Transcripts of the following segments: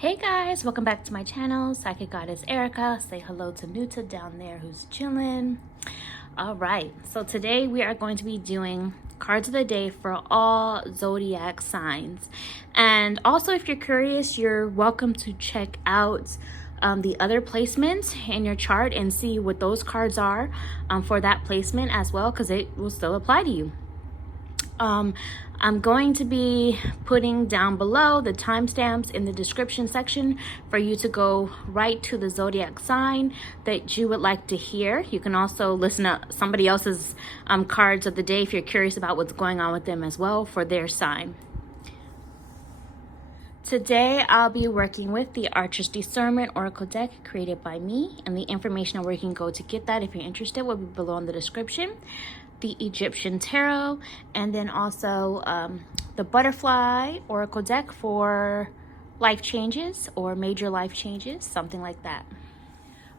Hey guys, welcome back to my channel, Psychic Goddess Erica. Say hello to Nuta down there who's chilling. All right, so today we are going to be doing cards of the day for all zodiac signs. And also, if you're curious, you're welcome to check out the other placements in your chart and see what those cards are for that placement as well, because it will still apply to you. I'm going to be putting down below the timestamps in the description section for you to go right to the zodiac sign that you would like to hear. You can also listen to somebody else's cards of the day if you're curious about what's going on with them as well for their sign. Today, I'll be working with the Archer's Discernment Oracle deck created by me, and the information on where you can go to get that if you're interested will be below in the description. The Egyptian Tarot, and then also the Butterfly Oracle deck for life changes or major life changes, something like that.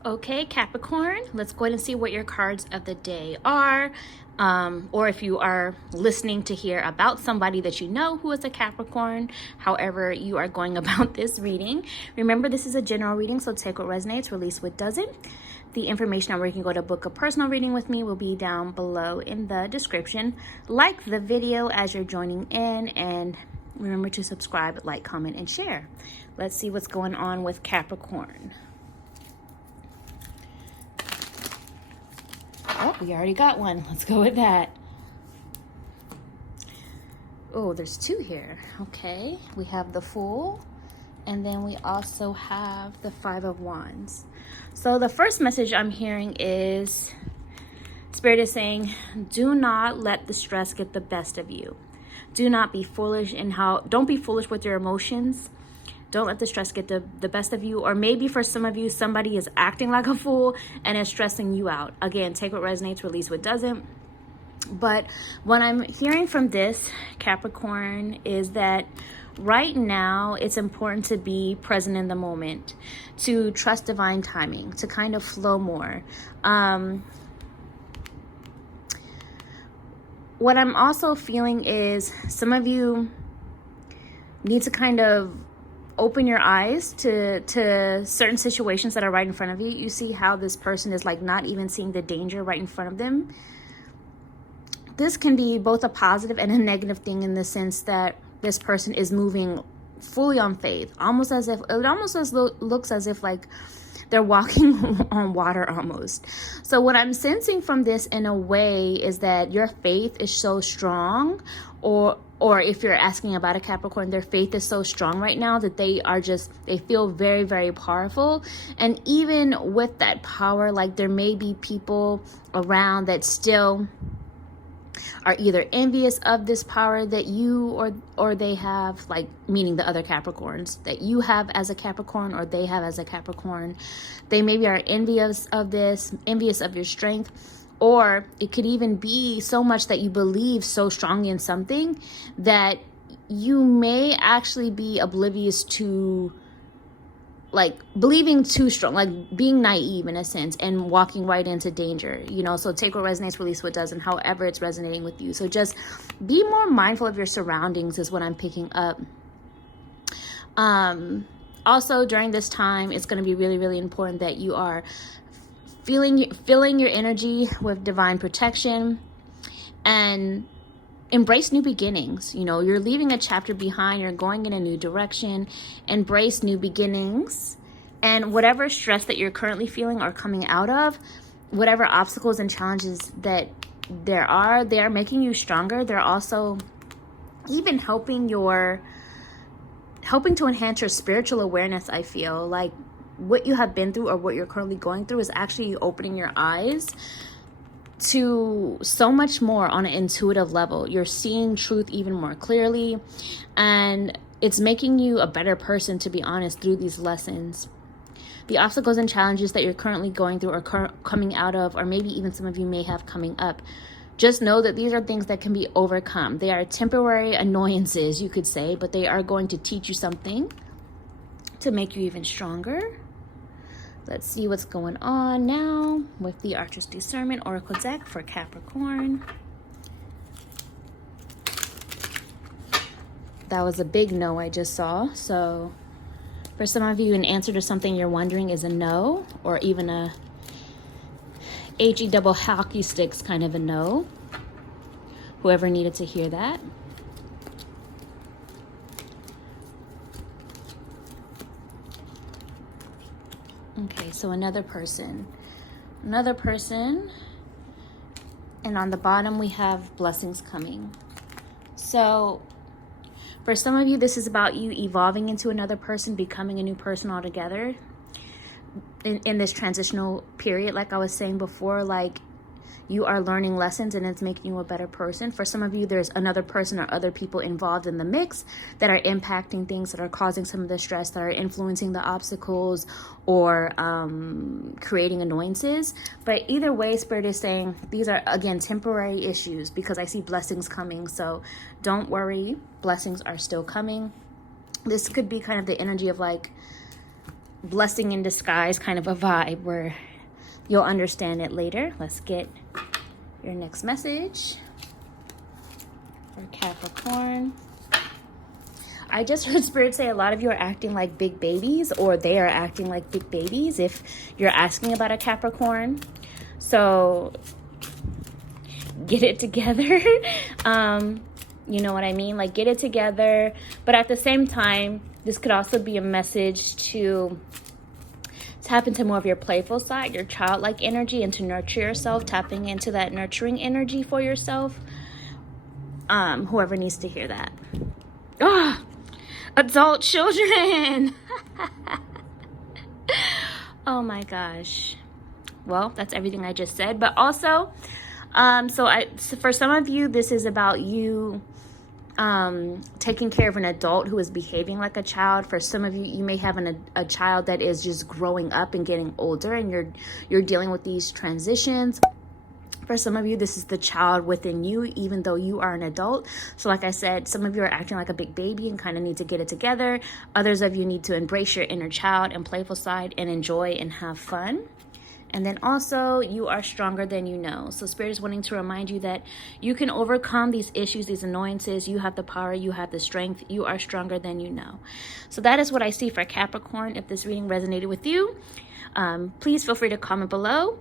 Okay, Capricorn, let's go ahead and see what your cards of the day are. Or if you are listening to hear about somebody that you know who is a Capricorn, however you are going about this reading. Remember, this is a general reading, so take what resonates, release what doesn't. The information on where you can go to book a personal reading with me will be down below in the description. Like the video as you're joining in, and remember to subscribe, like, comment, and share. Let's see what's going on with Capricorn. Oh, we already got one. Let's go with that. Oh, there's two here. Okay, we have the Fool, and then we also have the Five of Wands. So the first message I'm hearing is Spirit is saying, do not let the stress get the best of you. Do not be foolish don't be foolish with your emotions. Don't let the stress get the best of you. Or maybe for some of you, somebody is acting like a fool and is stressing you out. Again, take what resonates, release what doesn't. But what I'm hearing from this, Capricorn, is that right now it's important to be present in the moment, to trust divine timing, to kind of flow more. What I'm also feeling is some of you need to kind of open your eyes to certain situations that are right in front of you. You see how this person is like not even seeing the danger right in front of them. This can be both a positive and a negative thing in the sense that this person is moving fully on faith, looks as if like they're walking on water almost. So what I'm sensing from this in a way is that your faith is so strong, or if you're asking about a Capricorn, their faith is so strong right now that they feel very, very powerful. And even with that power, like there may be people around that still are either envious of this power that you or they have, like meaning the other Capricorns that you have as a Capricorn or they have as a Capricorn. They maybe are envious of this, envious of your strength, or it could even be so much that you believe so strongly in something that you may actually be oblivious to, like believing too strong, like being naive in a sense and walking right into danger, so take what resonates, release what doesn't, however it's resonating with you. So just be more mindful of your surroundings is what I'm picking up. Also during this time, it's going to be really, really important that you are filling your energy with divine protection and embrace new beginnings. You're leaving a chapter behind, you're going in a new direction. Embrace new beginnings, and whatever stress that you're currently feeling or coming out of, whatever obstacles and challenges that they are making you stronger. They're also even helping to enhance your spiritual awareness. I feel like what you have been through or what you're currently going through is actually opening your eyes to so much more on an intuitive level. You're seeing truth even more clearly, and it's making you a better person, to be honest, through these lessons. The obstacles and challenges that you're currently going through or coming out of, or maybe even some of you may have coming up, just know that these are things that can be overcome. They are temporary annoyances, you could say, but they are going to teach you something to make you even stronger. Let's see what's going on now with the Archer's Discernment Oracle deck for Capricorn. That was a big no I just saw. So For some of you, an answer to something you're wondering is a no, or even a HE double hockey sticks kind of a no. Whoever needed to hear that. Okay, so another person. And on the bottom, we have blessings coming. So for some of you, this is about you evolving into another person, becoming a new person altogether. In this transitional period, like I was saying before, like you are learning lessons and it's making you a better person. For some of you, there's another person or other people involved in the mix that are impacting things, that are causing some of the stress, that are influencing the obstacles or creating annoyances. But either way, Spirit is saying these are, again, temporary issues, because I see blessings coming. So don't worry, blessings are still coming. This could be kind of the energy of like blessing in disguise, kind of a vibe where you'll understand it later. Let's get your next message for Capricorn. I just heard Spirit say a lot of you are acting like big babies, or they are acting like big babies if you're asking about a Capricorn. So get it together. You know what I mean? Like, get it together. But at the same time, this could also be a message to tap into more of your playful side, your childlike energy, and to nurture yourself, tapping into that nurturing energy for yourself. Whoever needs to hear that. Ah, adult children. Oh my gosh. Well, that's everything I just said. But also, so for some of you, this is about you taking care of an adult who is behaving like a child. For some of you, you may have a child that is just growing up and getting older, and you're dealing with these transitions. For some of you, this is the child within you, even though you are an adult. So like I said, some of you are acting like a big baby and kind of need to get it together. Others of you need to embrace your inner child and playful side and enjoy and have fun. And then also, you are stronger than you know. So Spirit is wanting to remind you that you can overcome these issues, these annoyances. You have the power, you have the strength. You are stronger than you know. So that is what I see for Capricorn. If this reading resonated with you, please feel free to comment below.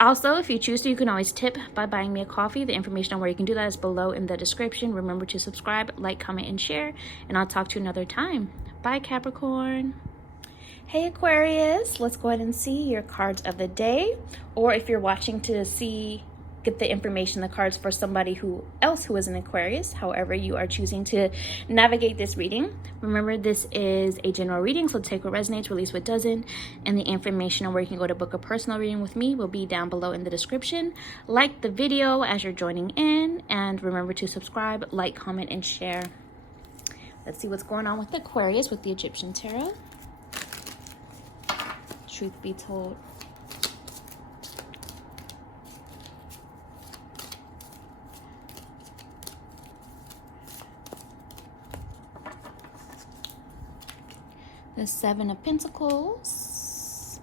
Also, if you choose to, you can always tip by buying me a coffee. The information on where you can do that is below in the description. Remember to subscribe, like, comment, and share. And I'll talk to you another time. Bye, Capricorn. Hey Aquarius, let's go ahead and see your cards of the day, or if you're watching to get the information, the cards for somebody else who is an Aquarius, however you are choosing to navigate this reading. Remember, this is a general reading, so take what resonates, release what doesn't, and the information on where you can go to book a personal reading with me will be down below in the description. Like the video as you're joining in, and remember to subscribe, like, comment, and share. Let's see what's going on with Aquarius with the Egyptian Tarot. Truth be told. The Seven of Pentacles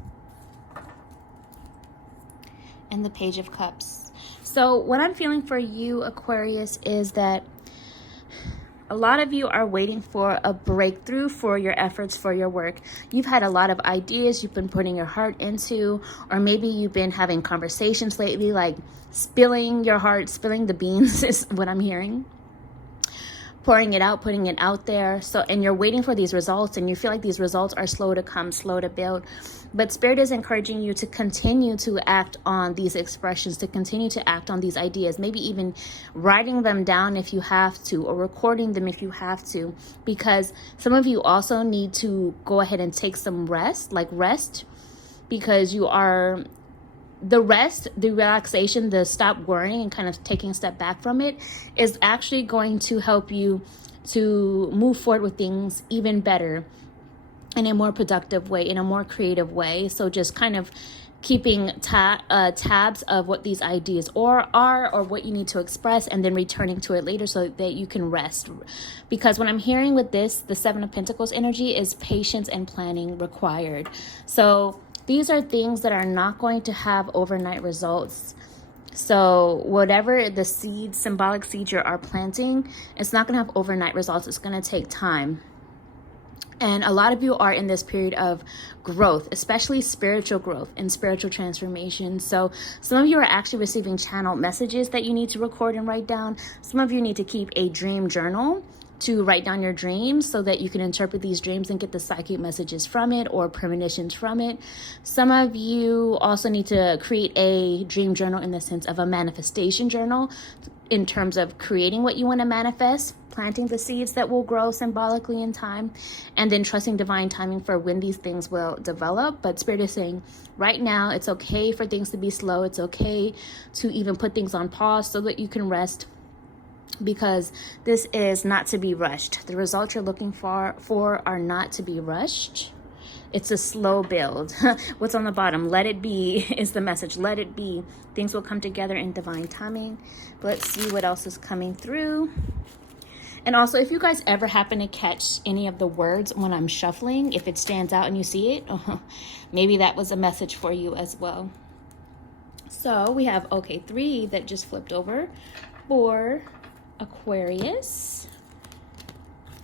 and the Page of Cups. So what I'm feeling for you, Aquarius, is that a lot of you are waiting for a breakthrough for your efforts, for your work. You've had a lot of ideas you've been putting your heart into, or maybe you've been having conversations lately, like spilling your heart, spilling the beans is what I'm hearing. Pouring it out, putting it out there. So, and you're waiting for these results, and you feel like these results are slow to come, slow to build. But Spirit is encouraging you to continue to act on these expressions, to continue to act on these ideas, maybe even writing them down if you have to, or recording them if you have to, because some of you also need to go ahead and take some rest, because you are... The rest, the relaxation, the stop worrying and kind of taking a step back from it is actually going to help you to move forward with things even better, in a more productive way, in a more creative way. So just kind of keeping tabs of what these ideas are, or what you need to express, and then returning to it later so that you can rest. Because what I'm hearing with this, the Seven of Pentacles energy, is patience and planning required. So these are things that are not going to have overnight results. So whatever the seeds, symbolic seeds you are planting, it's not going to have overnight results. It's going to take time. And a lot of you are in this period of growth, especially spiritual growth and spiritual transformation. So some of you are actually receiving channeled messages that you need to record and write down. Some of you need to keep a dream journal to write down your dreams so that you can interpret these dreams and get the psychic messages from it or premonitions from it. Some of you also need to create a dream journal in the sense of a manifestation journal in terms of creating what you want to manifest, planting the seeds that will grow symbolically in time, and then trusting divine timing for when these things will develop. But Spirit is saying right now, it's okay for things to be slow. It's okay to even put things on pause so that you can rest, because this is not to be rushed. The results you're looking for are not to be rushed. It's a slow build. What's on the bottom? Let it be is the message. Let it be. Things will come together in divine timing. But let's see what else is coming through. And also, if you guys ever happen to catch any of the words when I'm shuffling, if it stands out and you see it, maybe that was a message for you as well. So we have, okay, 3 that just flipped over for Aquarius.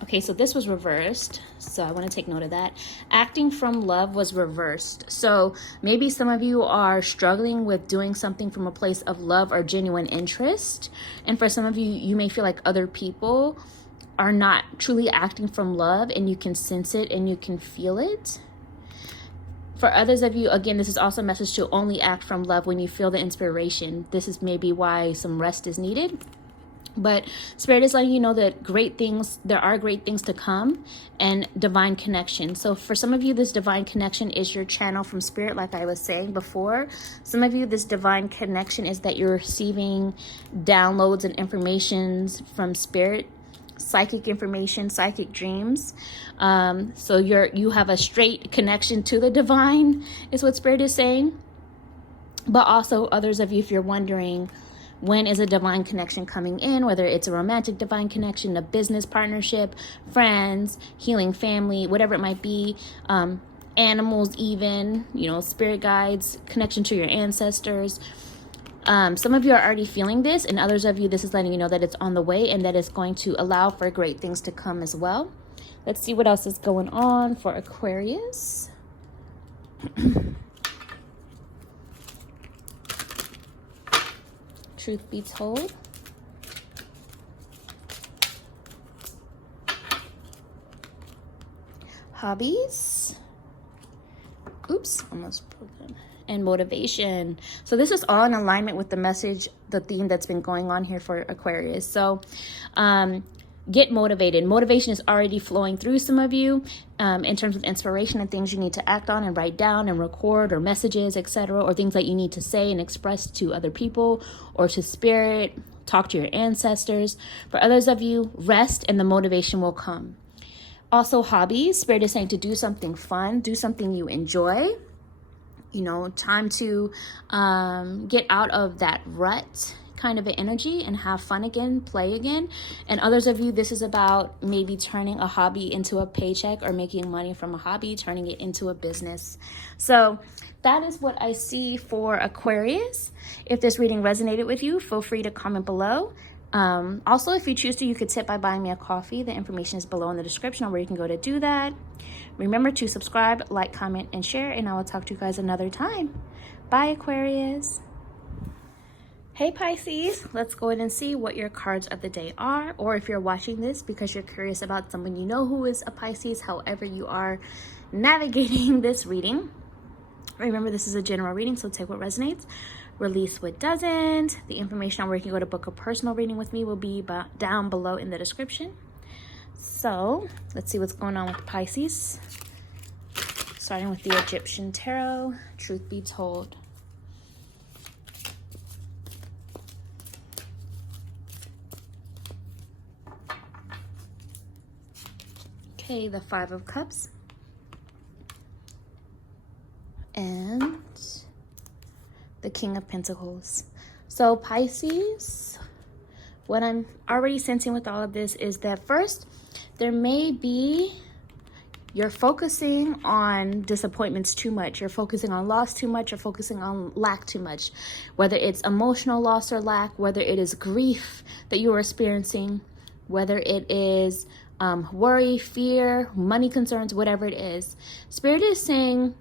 Okay, so this was reversed, so I want to take note of that. Acting from love was reversed. So maybe some of you are struggling with doing something from a place of love or genuine interest. And for some of you, you may feel like other people are not truly acting from love, and you can sense it and you can feel it. For others of you, again, this is also a message to only act from love when you feel the inspiration. This is maybe why some rest is needed. But Spirit is letting you know that there are great things to come, and divine connection. So for some of you, this divine connection is your channel from Spirit, like I was saying before. Some of you, this divine connection is that you're receiving downloads and informations from Spirit, psychic information, psychic dreams. So you have a straight connection to the divine, is what Spirit is saying. But also others of you, if you're wondering, when is a divine connection coming in, whether it's a romantic divine connection, a business partnership, friends, healing family, whatever it might be, animals even, spirit guides, connection to your ancestors. Some of you are already feeling this, and others of you, this is letting you know that it's on the way and that it's going to allow for great things to come as well. Let's see what else is going on for Aquarius. Truth be told. Hobbies. Oops, almost broken. And motivation. So this is all in alignment with the message, the theme that's been going on here for Aquarius. So get motivated. Motivation is already flowing through some of you in terms of inspiration and things you need to act on and write down and record, or messages, etc., or things that you need to say and express to other people or to Spirit. Talk to your ancestors. For others of you, rest and the motivation will come. Also, hobbies. Spirit is saying to do something fun, do something you enjoy. Time to get out of that rut kind of an energy and have fun again, play again. And others of you, this is about maybe turning a hobby into a paycheck, or making money from a hobby, turning it into a business. So that is what I see for Aquarius. If this reading resonated with you, feel free to comment below. Also, if you choose to, you could tip by buying me a coffee. The information is below in the description on where you can go to do that. Remember to subscribe, like, comment, and share, and I will talk to you guys another time. Bye, Aquarius. Hey Pisces, let's go ahead and see what your cards of the day are, or if you're watching this because you're curious about someone you know who is a Pisces, however you are navigating this reading. Remember, this is a general reading, so take what resonates, release what doesn't. The information on where you can go to book a personal reading with me will be down below in the description. So let's see what's going on with Pisces. Starting with the Egyptian Tarot, truth be told. Okay, the 5 of Cups. And the King of Pentacles. So Pisces, what I'm already sensing with all of this is that first, there may be, you're focusing on disappointments too much. You're focusing on loss too much. You're focusing on lack too much. Whether it's emotional loss or lack, whether it is grief that you are experiencing, whether it is worry, fear, money concerns, whatever it is. Spirit is saying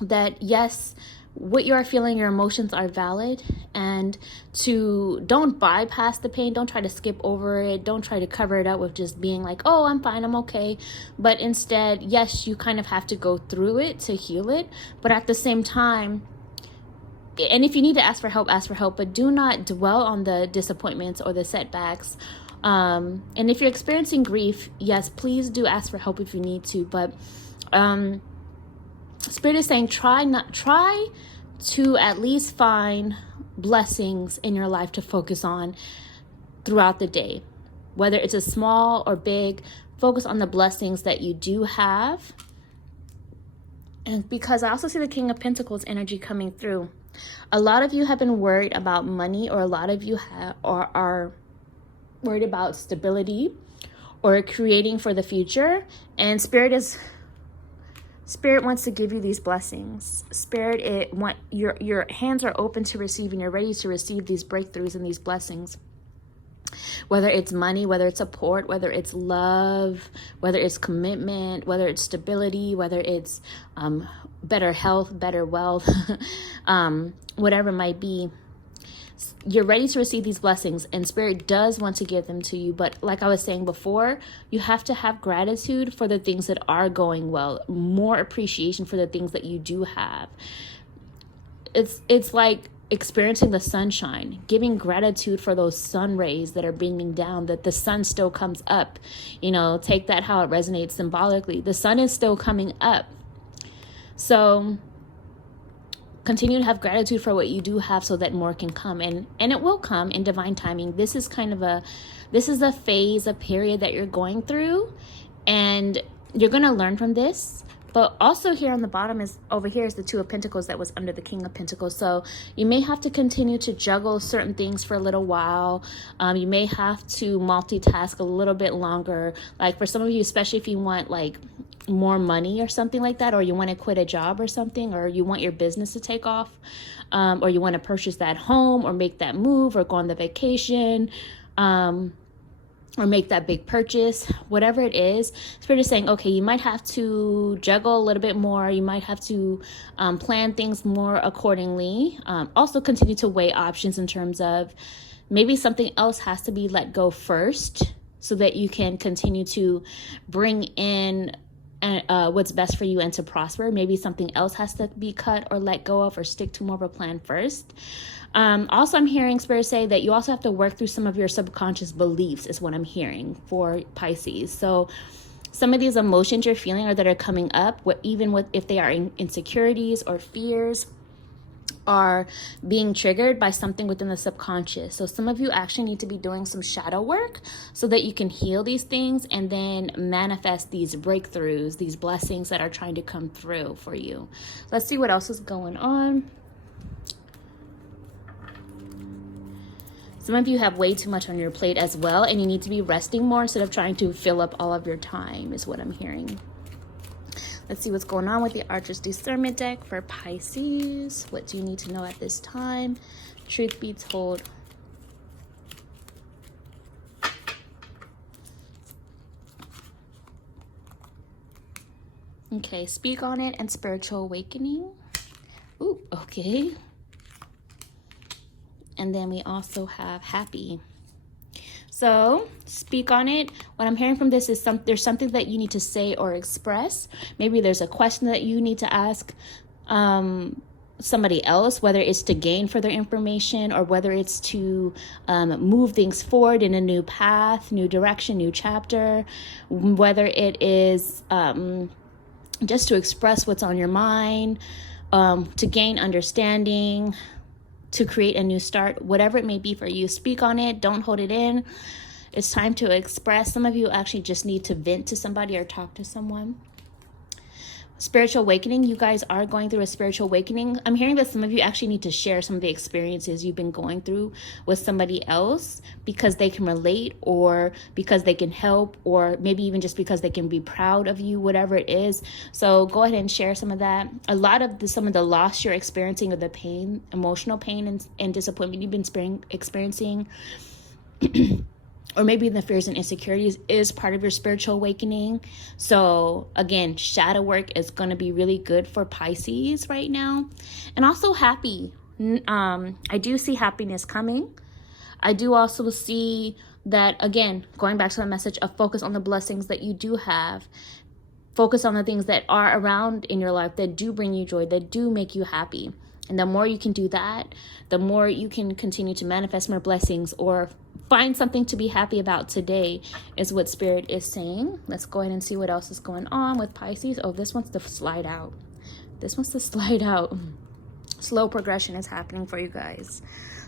that yes, what you are feeling, your emotions are valid, and to don't bypass the pain, don't try to skip over it, don't try to cover it up with just being like, oh, I'm fine, I'm okay. But instead, yes, you kind of have to go through it to heal it, but at the same time, and if you need to ask for help, but do not dwell on the disappointments or the setbacks. And if you're experiencing grief, yes, please do ask for help if you need to, but Spirit is saying try to at least find blessings in your life to focus on throughout the day. Whether it's a small or big, focus on the blessings that you do have. And because I also see the King of Pentacles energy coming through. A lot of you have been worried about money, or a lot of you are worried about stability or creating for the future. And Spirit wants to give you these blessings. Your hands are open to receive, and you're ready to receive these breakthroughs and these blessings. Whether it's money, whether it's support, whether it's love, whether it's commitment, whether it's stability, whether it's better health, better wealth, whatever it might be. You're ready to receive these blessings, and Spirit does want to give them to you. But like I was saying before, you have to have gratitude for the things that are going well, more appreciation for the things that you do have. It's like experiencing the sunshine, giving gratitude for those sun rays that are beaming down, that the sun still comes up. Take that how it resonates symbolically. The sun is still coming up. So continue to have gratitude for what you do have, so that more can come, and it will come in divine timing. This is a phase, a period that you're going through, and you're going to learn from this. But also here on the bottom is the Two of Pentacles that was under the King of Pentacles. So you may have to continue to juggle certain things for a little while. You may have to multitask a little bit longer. Like for some of you, especially if you want like more money or something like that, or you want to quit a job or something, or you want your business to take off, or you want to purchase that home or make that move or go on the vacation, or make that big purchase, whatever it is. Spirit is saying, okay, you might have to juggle a little bit more. You might have to plan things more accordingly. Also continue to weigh options in terms of maybe something else has to be let go first, so that you can continue to bring in what's best for you and to prosper. Maybe something else has to be cut or let go of, or stick to more of a plan first. Also, I'm hearing Spirit say that you also have to work through some of your subconscious beliefs, is what I'm hearing for Pisces. So some of these emotions you're feeling or that are coming up, if they are insecurities or fears, are being triggered by something within the subconscious. So some of you actually need to be doing some shadow work so that you can heal these things and then manifest these breakthroughs, these blessings that are trying to come through for you. Let's see what else is going on. Some of you have way too much on your plate as well, and you need to be resting more instead of trying to fill up all of your time, is what I'm hearing. Let's see what's going on with the Archer's Discernment deck for Pisces. What do you need to know at this time? Truth be told. Okay, speak on it and spiritual awakening. Ooh, okay. And then we also have happy. So speak on it. What I'm hearing from this is there's something that you need to say or express. Maybe there's a question that you need to ask somebody else, whether it's to gain further information or whether it's to move things forward in a new path, new direction, new chapter, whether it is just to express what's on your mind, to gain understanding, to create a new start, whatever it may be for you. Speak on it. Don't hold it in. It's time to express. Some of you actually just need to vent to somebody or talk to someone. Spiritual awakening. You guys are going through a spiritual awakening. I'm hearing that some of you actually need to share some of the experiences you've been going through with somebody else because they can relate, or because they can help, or maybe even just because they can be proud of you, whatever it is. So go ahead and share some of that. A lot of some of the loss you're experiencing, or the pain, emotional pain and disappointment you've been experiencing or maybe the fears and insecurities is part of your spiritual awakening. So again, shadow work is going to be really good for Pisces right now. And also happy. I do see happiness coming. I do also see that, again, going back to the message of focus on the blessings that you do have. Focus on the things that are around in your life that do bring you joy, that do make you happy. And the more you can do that, the more you can continue to manifest more blessings or find something to be happy about today, is what Spirit is saying. Let's go ahead and see what else is going on with Pisces. Oh, this wants to slide out. This wants to slide out. Slow progression is happening for you guys.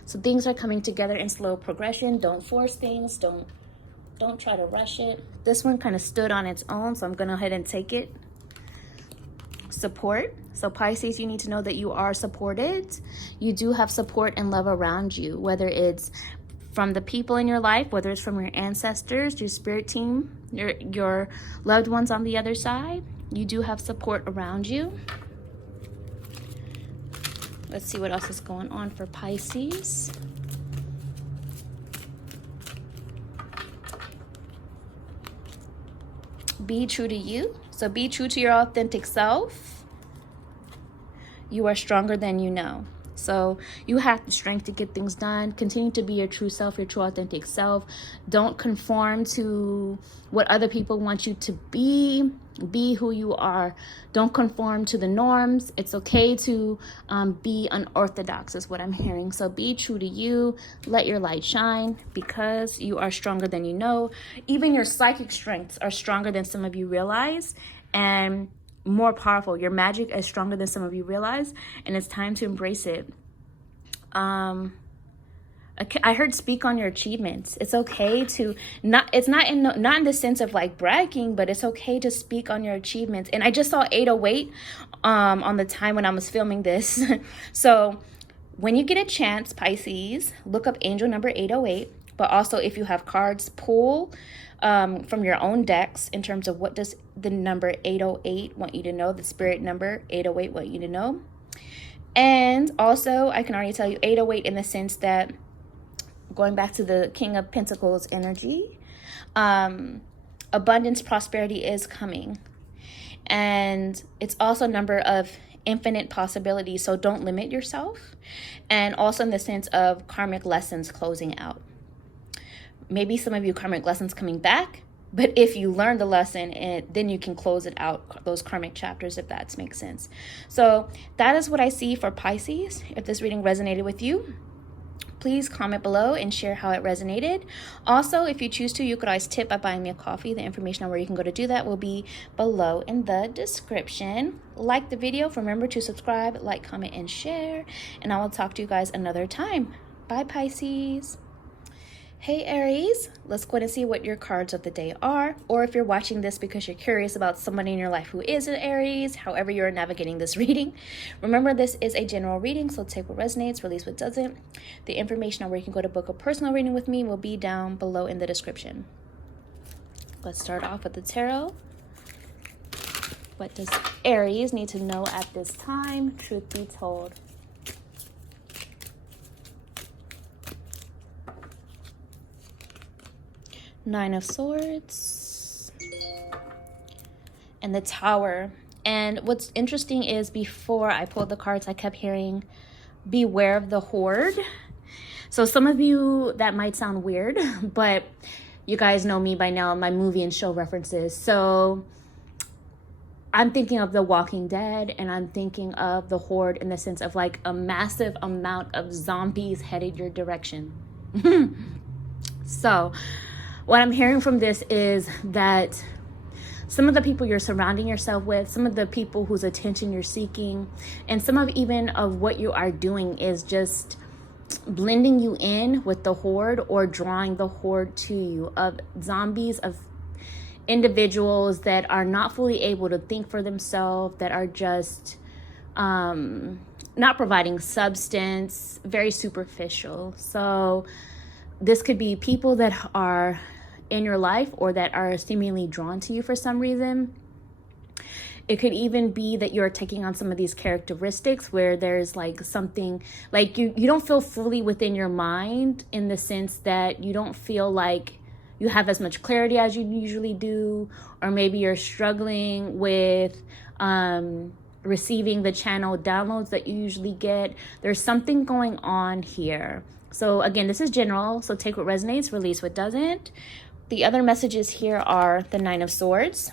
So things are coming together in slow progression. Don't force things. Don't try to rush it. This one kind of stood on its own, so I'm going to go ahead and take it. Support. So Pisces, you need to know that you are supported. You do have support and love around you, whether it's from the people in your life, whether it's from your ancestors, your spirit team, your loved ones on the other side. You do have support around you. Let's see what else is going on for Pisces. Be true to you. So be true to your authentic self. You are stronger than you know. So you have the strength to get things done. Continue to be your true self, your true authentic self. Don't conform to what other people want you to be. Be who you are. Don't conform to the norms. It's okay to be unorthodox is what I'm hearing. So be true to you. Let your light shine, because you are stronger than you know. Even your psychic strengths are stronger than some of you realize, and more powerful. Your magic is stronger than some of you realize, and it's time to embrace it. I heard speak on your achievements. It's okay to not in the sense of like bragging, but it's okay to speak on your achievements. And I just saw 808 on the time when I was filming this. So when you get a chance, Pisces, look up angel number 808. But also, if you have cards, pull from your own decks in terms of what does the number 808 want you to know, the spirit number 808 want you to know. And also, I can already tell you 808 in the sense that, going back to the King of Pentacles energy, abundance, prosperity is coming. And it's also a number of infinite possibilities, so don't limit yourself. And also in the sense of karmic lessons closing out. Maybe some of you karmic lessons coming back, but if you learn the lesson, then you can close it out, those karmic chapters, if that makes sense. So that is what I see for Pisces. If this reading resonated with you, please comment below and share how it resonated. Also, if you choose to, you could always tip by buying me a coffee. The information on where you can go to do that will be below in the description. Like the video. Remember to subscribe, like, comment, and share. And I will talk to you guys another time. Bye, Pisces. Hey Aries, let's go ahead and see what your cards of the day are, or if you're watching this because you're curious about somebody in your life who is an Aries, however you're navigating this reading. Remember, this is a general reading, so take what resonates, release what doesn't. The information on where you can go to book a personal reading with me will be down below in the description. Let's start off with the tarot. What does Aries need to know at this time? Truth be told. Nine of Swords and the Tower. And what's interesting is, before I pulled the cards, I kept hearing beware of the horde. So some of you, that might sound weird, but you guys know me by now, my movie and show references. So I'm thinking of The Walking Dead, and I'm thinking of the horde in the sense of like a massive amount of zombies headed your direction. So what I'm hearing from this is that some of the people you're surrounding yourself with, some of the people whose attention you're seeking, and some of even of what you are doing is just blending you in with the horde, or drawing the horde to you, of zombies, of individuals that are not fully able to think for themselves, that are just not providing substance, very superficial. So this could be people that are in your life, or that are seemingly drawn to you for some reason. It could even be that you're taking on some of these characteristics where there's like something like you don't feel fully within your mind, in the sense that you don't feel like you have as much clarity as you usually do, or maybe you're struggling with receiving the channel downloads that you usually get. There's something going on here. So again, this is general, so take what resonates, release what doesn't. The other messages here are the Nine of Swords.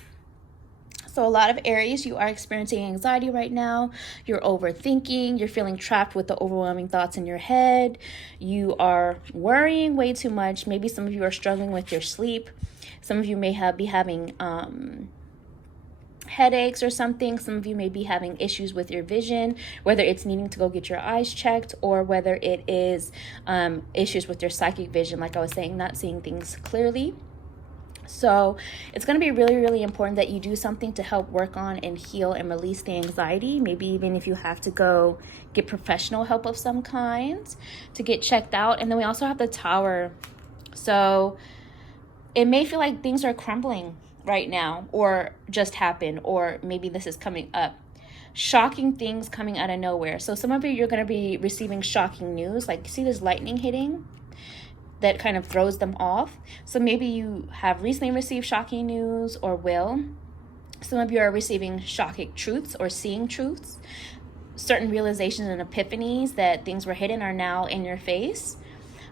So a lot of Aries, you are experiencing anxiety right now. You're overthinking. You're feeling trapped with the overwhelming thoughts in your head. You are worrying way too much. Maybe some of you are struggling with your sleep. Some of you may be having headaches or something. Some of you may be having issues with your vision, whether it's needing to go get your eyes checked or whether it is issues with your psychic vision. Like I was saying, not seeing things clearly. So it's going to be really, really important that you do something to help work on and heal and release the anxiety. Maybe even if you have to go get professional help of some kind to get checked out. And then we also have the Tower. So it may feel like things are crumbling right now, or just happened, or maybe this is coming up. Shocking things coming out of nowhere. So some of you, you're going to be receiving shocking news. Like, see this lightning hitting? That kind of throws them off. So maybe you have recently received shocking news or will. Some of you are receiving shocking truths or seeing truths. Certain realizations and epiphanies that things were hidden are now in your face.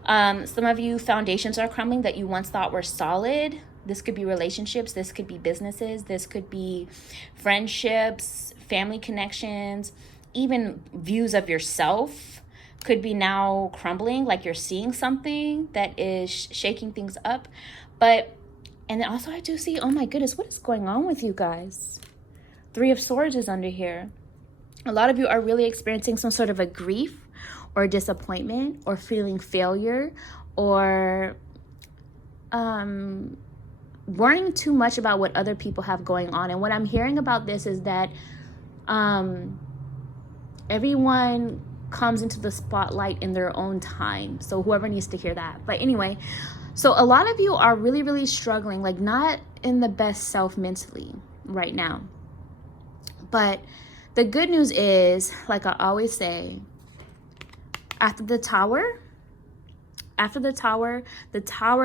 Some of you, foundations are crumbling that you once thought were solid. This could be relationships. This could be businesses. This could be friendships, family connections, even views of yourself could be now crumbling, like you're seeing something that is shaking things up. And then also I do see, oh my goodness, what is going on with you guys? Three of Swords is under here. A lot of you are really experiencing some sort of a grief or disappointment or feeling failure or worrying too much about what other people have going on. And what I'm hearing about this is that everyone comes into the spotlight in their own time. So whoever needs to hear that. But anyway, so a lot of you are really, really struggling, like not in the best self mentally right now. But the good news is, like I always say, after the tower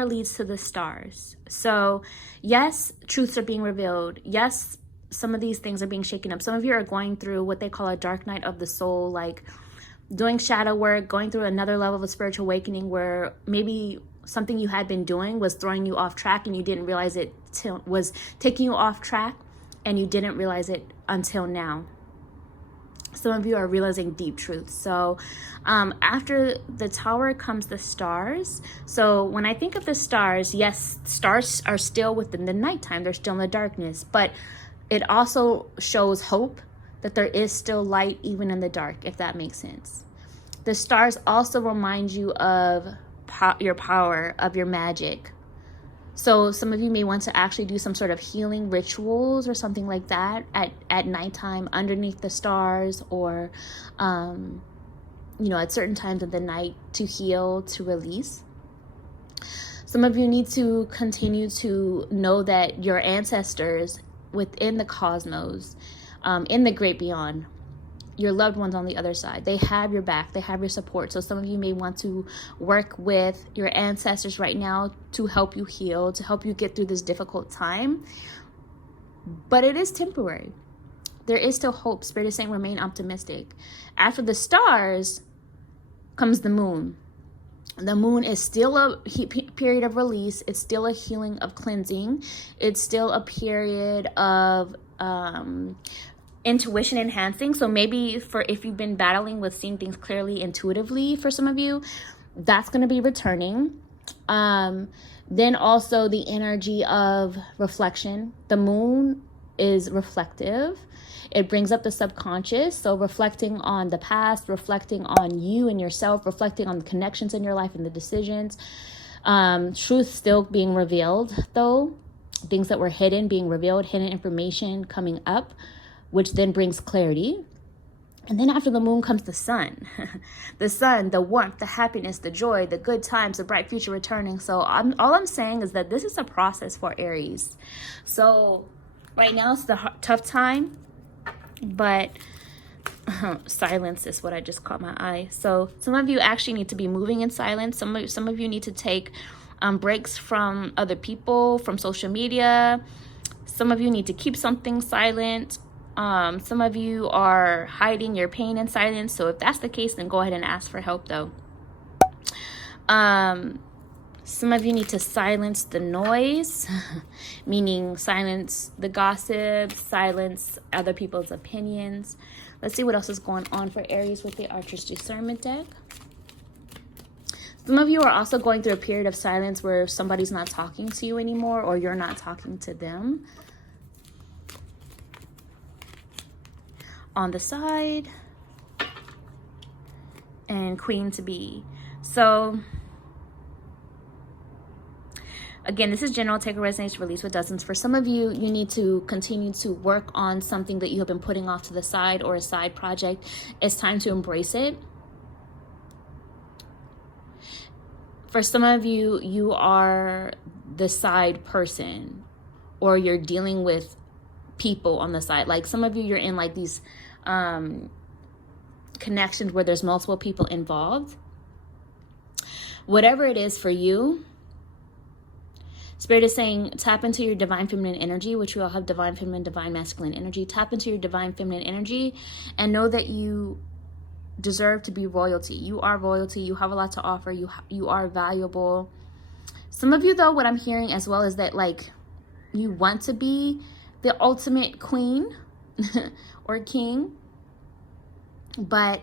leads to the stars. So yes, truths are being revealed. Yes, some of these things are being shaken up. Some of you are going through what they call a dark night of the soul, like doing shadow work, going through another level of spiritual awakening where maybe something you had been doing was throwing you off track and you didn't realize it was taking you off track, and you didn't realize it until now. Some of you are realizing deep truths. So after the Tower comes the stars. So when I think of the stars, yes, stars are still within the nighttime. They're still in the darkness. But it also shows hope, that there is still light even in the dark, if that makes sense. The stars also remind you of your power, of your magic. So some of you may want to actually do some sort of healing rituals or something like that at nighttime underneath the stars, or at certain times of the night to heal, to release. Some of you need to continue to know that your ancestors within the cosmos, in the great beyond, your loved ones on the other side, they have your back, they have your support. So some of you may want to work with your ancestors right now to help you heal, to help you get through this difficult time. But it is temporary. There is still hope. Spirit is saying remain optimistic. After the stars comes the moon. The moon is still a period of release. It's still a healing of cleansing. It's still a period of intuition enhancing. So maybe if you've been battling with seeing things clearly intuitively, for some of you, that's going to be returning. Then also the energy of reflection. The moon is reflective. It brings up the subconscious. So reflecting on the past, reflecting on you and yourself, reflecting on the connections in your life and the decisions. Truth still being revealed, though. Things that were hidden being revealed, hidden information coming up, which then brings clarity. And then after the moon comes the sun. The sun, the warmth, the happiness, the joy, the good times, the bright future returning. So all I'm saying is that this is a process for Aries. So right now it's the tough time, but silence is what I just caught my eye. So some of you actually need to be moving in silence. Some of you need to take breaks from other people, from social media. Some of you need to keep something silent. Some of you are hiding your pain in silence. So if that's the case, then go ahead and ask for help, though. Some of you need to silence the noise, meaning silence the gossip, silence other people's opinions. Let's see what else is going on for Aries with the Archer's Discernment deck. Some of you are also going through a period of silence where somebody's not talking to you anymore, or you're not talking to them. On the side, and Queen to be. So again, this is general. Take a resonance, release what doesn't. For some of you, you need to continue to work on something that you have been putting off to the side, or a side project. It's time to embrace it. For some of you, you are the side person, or you're dealing with people on the side. Like some of you, you're in like these connections where there's multiple people involved. Whatever it is for you, Spirit is saying tap into your divine feminine energy, which we all have divine feminine, divine masculine energy. Tap into your divine feminine energy and know that you deserve to be royalty. You are royalty. You have a lot to offer. You are valuable. Some of you, though, what I'm hearing as well is that like you want to be the ultimate queen or king, but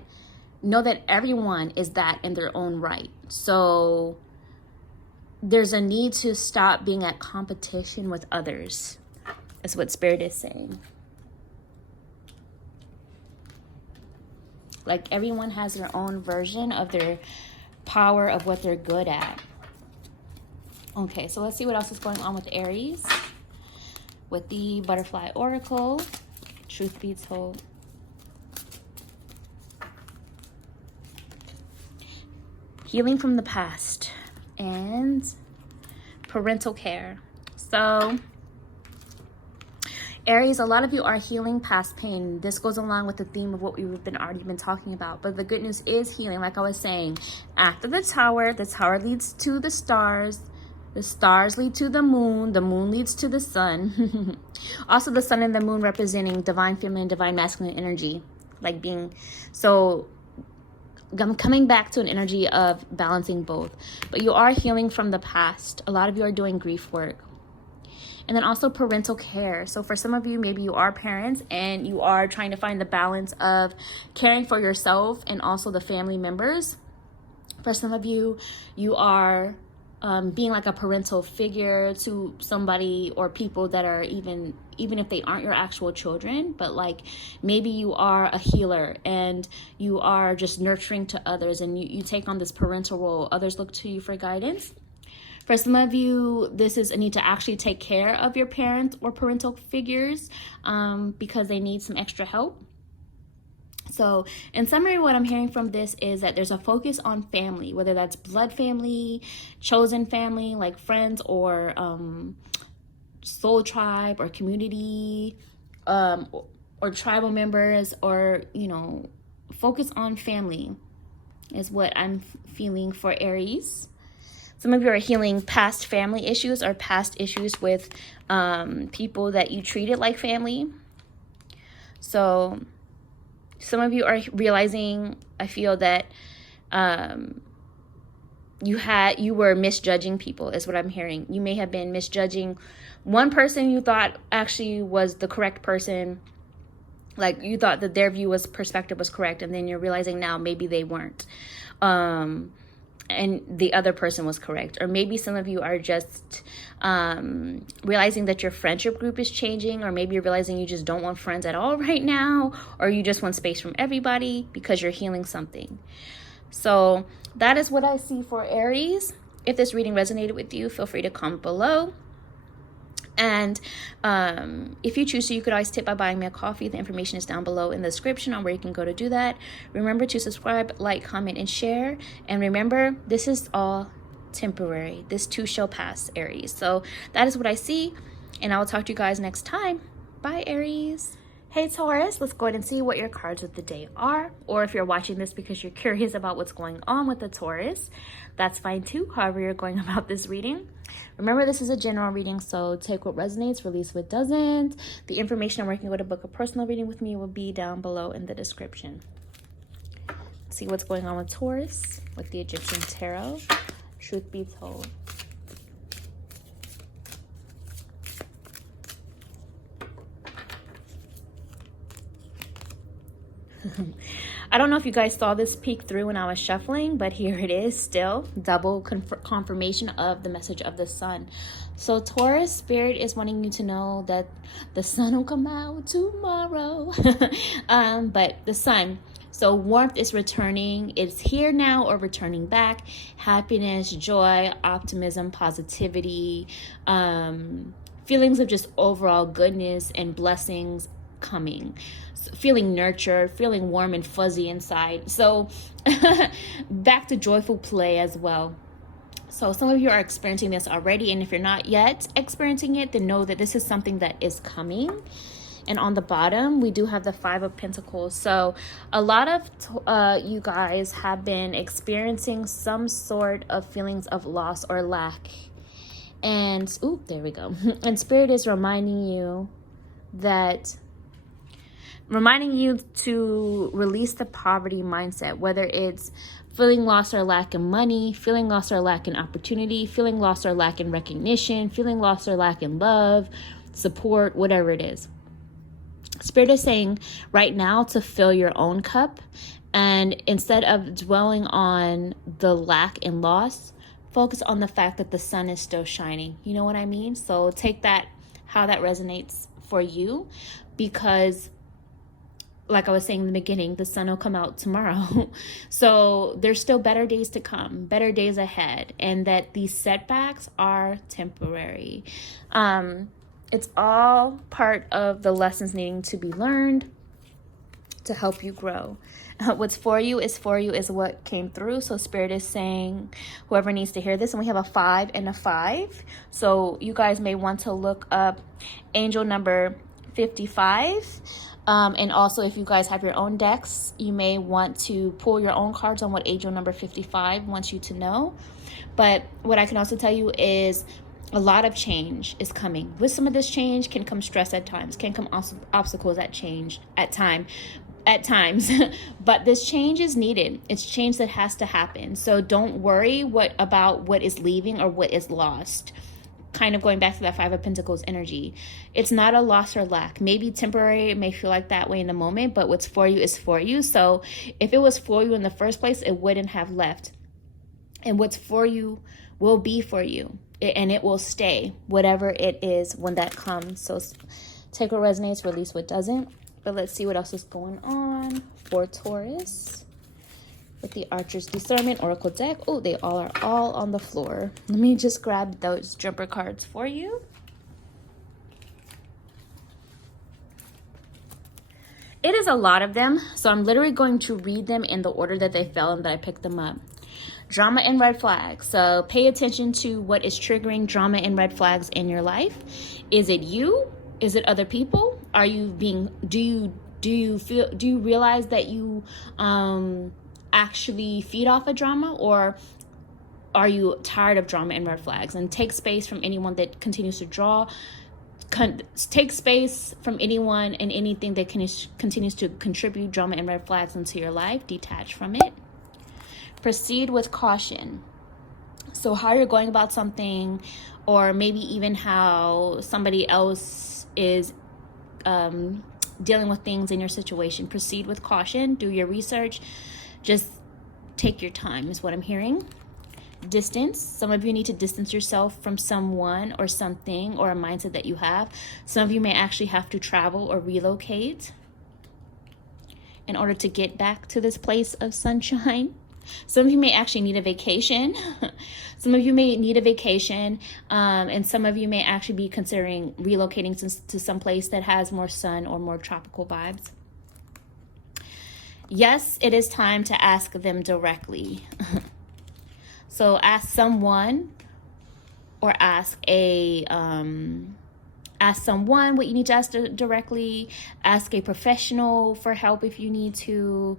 know that everyone is that in their own right. So there's a need to stop being at competition with others. That's what Spirit is saying. Like everyone has their own version of their power, of what they're good at. Okay, so let's see what else is going on with Aries. With the Butterfly Oracle, truth be told. Healing from the past and parental care. So Aries, a lot of you are healing past pain. This goes along with the theme of what we've already been talking about. But the good news is healing. Like I was saying, after the tower leads to the stars lead to the moon leads to the sun. Also the sun and the moon representing divine feminine, divine masculine energy. Like being, so I'm coming back to an energy of balancing both. But you are healing from the past. A lot of you are doing grief work. And then also parental care. So for some of you, maybe you are parents and you are trying to find the balance of caring for yourself and also the family members. For some of you, you are being like a parental figure to somebody or people that are even if they aren't your actual children, but like maybe you are a healer and you are just nurturing to others and you take on this parental role. Others look to you for guidance. For some of you, this is a need to actually take care of your parents or parental figures because they need some extra help. So in summary, what I'm hearing from this is that there's a focus on family, whether that's blood family, chosen family, like friends or soul tribe or community or tribal members, or, you know, focus on family is what I'm feeling for Aries. Some of you are healing past family issues or past issues with people that you treated like family. So some of you are realizing, I feel that you were misjudging people is what I'm hearing. You may have been misjudging one person you thought actually was the correct person. Like you thought that their perspective was correct, and then you're realizing now maybe they weren't. And the other person was correct. Or maybe some of you are just realizing that your friendship group is changing, or maybe you're realizing you just don't want friends at all right now, or you just want space from everybody because you're healing something. So that is what I see for Aries. If this reading resonated with you, feel free to comment below. And if you choose to, you could always tip by buying me a coffee. The information is down below in the description on where you can go to do that. Remember to subscribe, like, comment, and share. And remember, this is all temporary. This too shall pass, Aries. So that is what I see. And I will talk to you guys next time. Bye, Aries. Hey Taurus, let's go ahead and see what your cards of the day are. Or if you're watching this because you're curious about what's going on with the Taurus, that's fine too, however you're going about this reading. Remember, this is a general reading, so take what resonates, release what doesn't. The information on working with a book of personal reading with me will be down below in the description. See what's going on with Taurus with the Egyptian Tarot. Truth be told. I don't know if you guys saw this peek through when I was shuffling, but here it is still. Double confirmation of the message of the sun. So Taurus, Spirit is wanting you to know that the sun will come out tomorrow. But the sun. So warmth is returning. It's here now or returning back. Happiness, joy, optimism, positivity, feelings of just overall goodness and blessings coming. Feeling nurtured, feeling warm and fuzzy inside. So back to joyful play as well. So some of you are experiencing this already, and if you're not yet experiencing it, then know that this is something that is coming. And on the bottom, we do have the Five of Pentacles. So a lot of you guys have been experiencing some sort of feelings of loss or lack. And, ooh, there we go. And Spirit is reminding you to release the poverty mindset, whether it's feeling loss or lack in money, feeling loss or lack in opportunity, feeling loss or lack in recognition, feeling loss or lack in love, support, whatever it is. Spirit is saying right now to fill your own cup, and instead of dwelling on the lack and loss, focus on the fact that the sun is still shining. You know what I mean? So take that, how that resonates for you, because like I was saying in the beginning, the sun will come out tomorrow. So there's still better days to come, better days ahead, and that these setbacks are temporary. It's all part of the lessons needing to be learned to help you grow. What's for you is what came through. So Spirit is saying whoever needs to hear this, and we have a 5 and a 5. So you guys may want to look up angel number 55. And also, if you guys have your own decks, you may want to pull your own cards on what angel number 55 wants you to know. But what I can also tell you is a lot of change is coming. With some of this change can come stress at times, can come obstacles at times. But this change is needed. It's change that has to happen. So don't worry about what is leaving or what is lost. Kind of going back to that Five of Pentacles energy. It's not a loss or lack. Maybe temporary, it may feel like that way in the moment, but what's for you is for you. So if it was for you in the first place, it wouldn't have left. And what's for you will be for you. And it will stay, whatever it is when that comes. So take what resonates, release what doesn't. But let's see what else is going on for Taurus with the Archer's Discernment Oracle deck. Oh, they are all on the floor. Let me just grab those jumper cards for you. It is a lot of them, so I'm literally going to read them in the order that they fell and that I picked them up. Drama and red flags. So pay attention to what is triggering drama and red flags in your life. Is it you? Is it other people? Are you being, do you realize that you actually feed off of drama, or are you tired of drama and red flags? And take space from anyone that continues to take space from anyone and anything that continues to contribute drama and red flags into your life. Detach from it. Proceed with caution. So how you're going about something, or maybe even how somebody else is dealing with things in your situation. Proceed with caution. Do your research. Just take your time is what I'm hearing. Distance. Some of you need to distance yourself from someone or something or a mindset that you have. Some of you may actually have to travel or relocate in order to get back to this place of sunshine. Some of you may actually need a vacation. Some of you may need a vacation, and some of you may actually be considering relocating to some place that has more sun or more tropical vibes. Yes, it is time to ask them directly. So ask someone or ask a Ask someone what you need to ask directly. Ask a professional for help if you need to.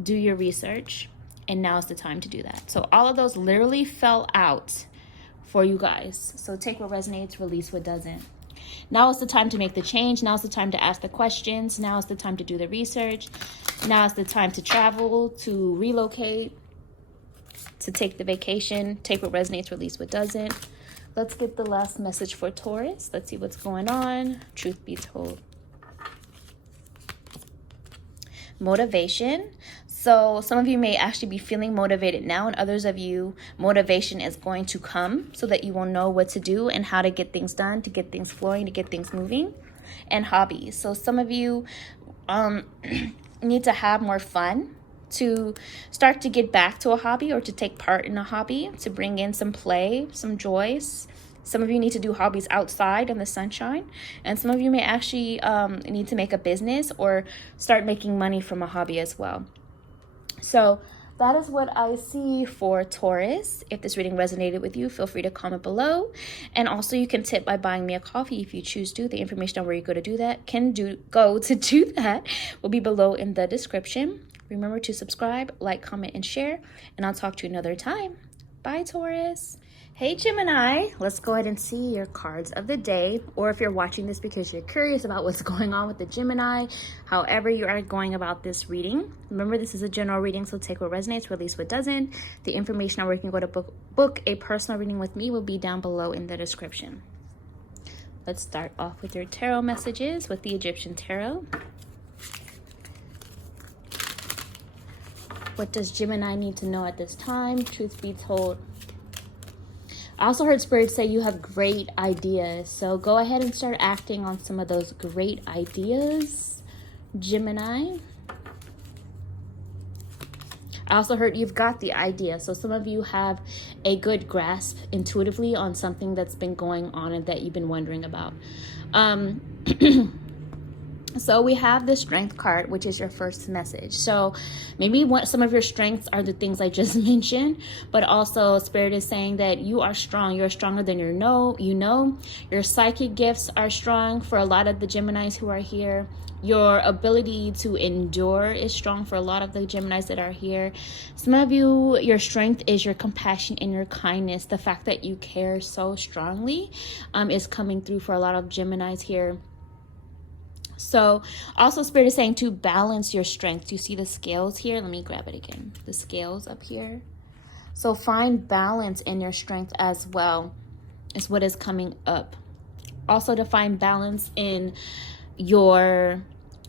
Do your research. And now's the time to do that. So all of those literally fell out for you guys. So take what resonates, release what doesn't. Now is the time to make the change. Now is the time to ask the questions. Now is the time to do the research. Now is the time to travel, to relocate, to take the vacation. Take what resonates, release what doesn't. Let's get the last message for Taurus. Let's see what's going on. Truth be told. Motivation. So some of you may actually be feeling motivated now, and others of you, motivation is going to come so that you will know what to do and how to get things done, to get things flowing, to get things moving. And hobbies. So some of you need to have more fun, to start to get back to a hobby or to take part in a hobby, to bring in some play, some joys. Some of you need to do hobbies outside in the sunshine. And some of you may actually need to make a business or start making money from a hobby as well. So that is what I see for Taurus. If this reading resonated with you, feel free to comment below. And also you can tip by buying me a coffee if you choose to. The information on where you go to do that will be below in the description. Remember to subscribe, like, comment, and share. And I'll talk to you another time. Bye, Taurus. Hey Gemini, let's go ahead and see your cards of the day, or if you're watching this because you're curious about what's going on with the Gemini, however you are going about this reading. Remember, this is a general reading, so take what resonates, release what doesn't. The information on where you can go to book a personal reading with me will be down below in the description. Let's start off with your tarot messages with the Egyptian Tarot. What does Gemini need to know at this time? Truth be told, I also heard Spirit say you have great ideas. So go ahead and start acting on some of those great ideas, Gemini. I also heard you've got the idea. So some of you have a good grasp intuitively on something that's been going on and that you've been wondering about. So we have the Strength card, which is your first message. So maybe some of your strengths are the things I just mentioned, but also Spirit is saying that you are strong. You're stronger than you know. Your psychic gifts are strong for a lot of the Geminis who are here. Your ability to endure is strong for a lot of the Geminis that are here. Some of you, your strength is your compassion and your kindness. The fact that you care so strongly is coming through for a lot of Geminis here. So also Spirit is saying to balance your strength. You see the scales here? Let me grab it again. The scales up here. So find balance in your strength as well is what is coming up. Also to find balance in your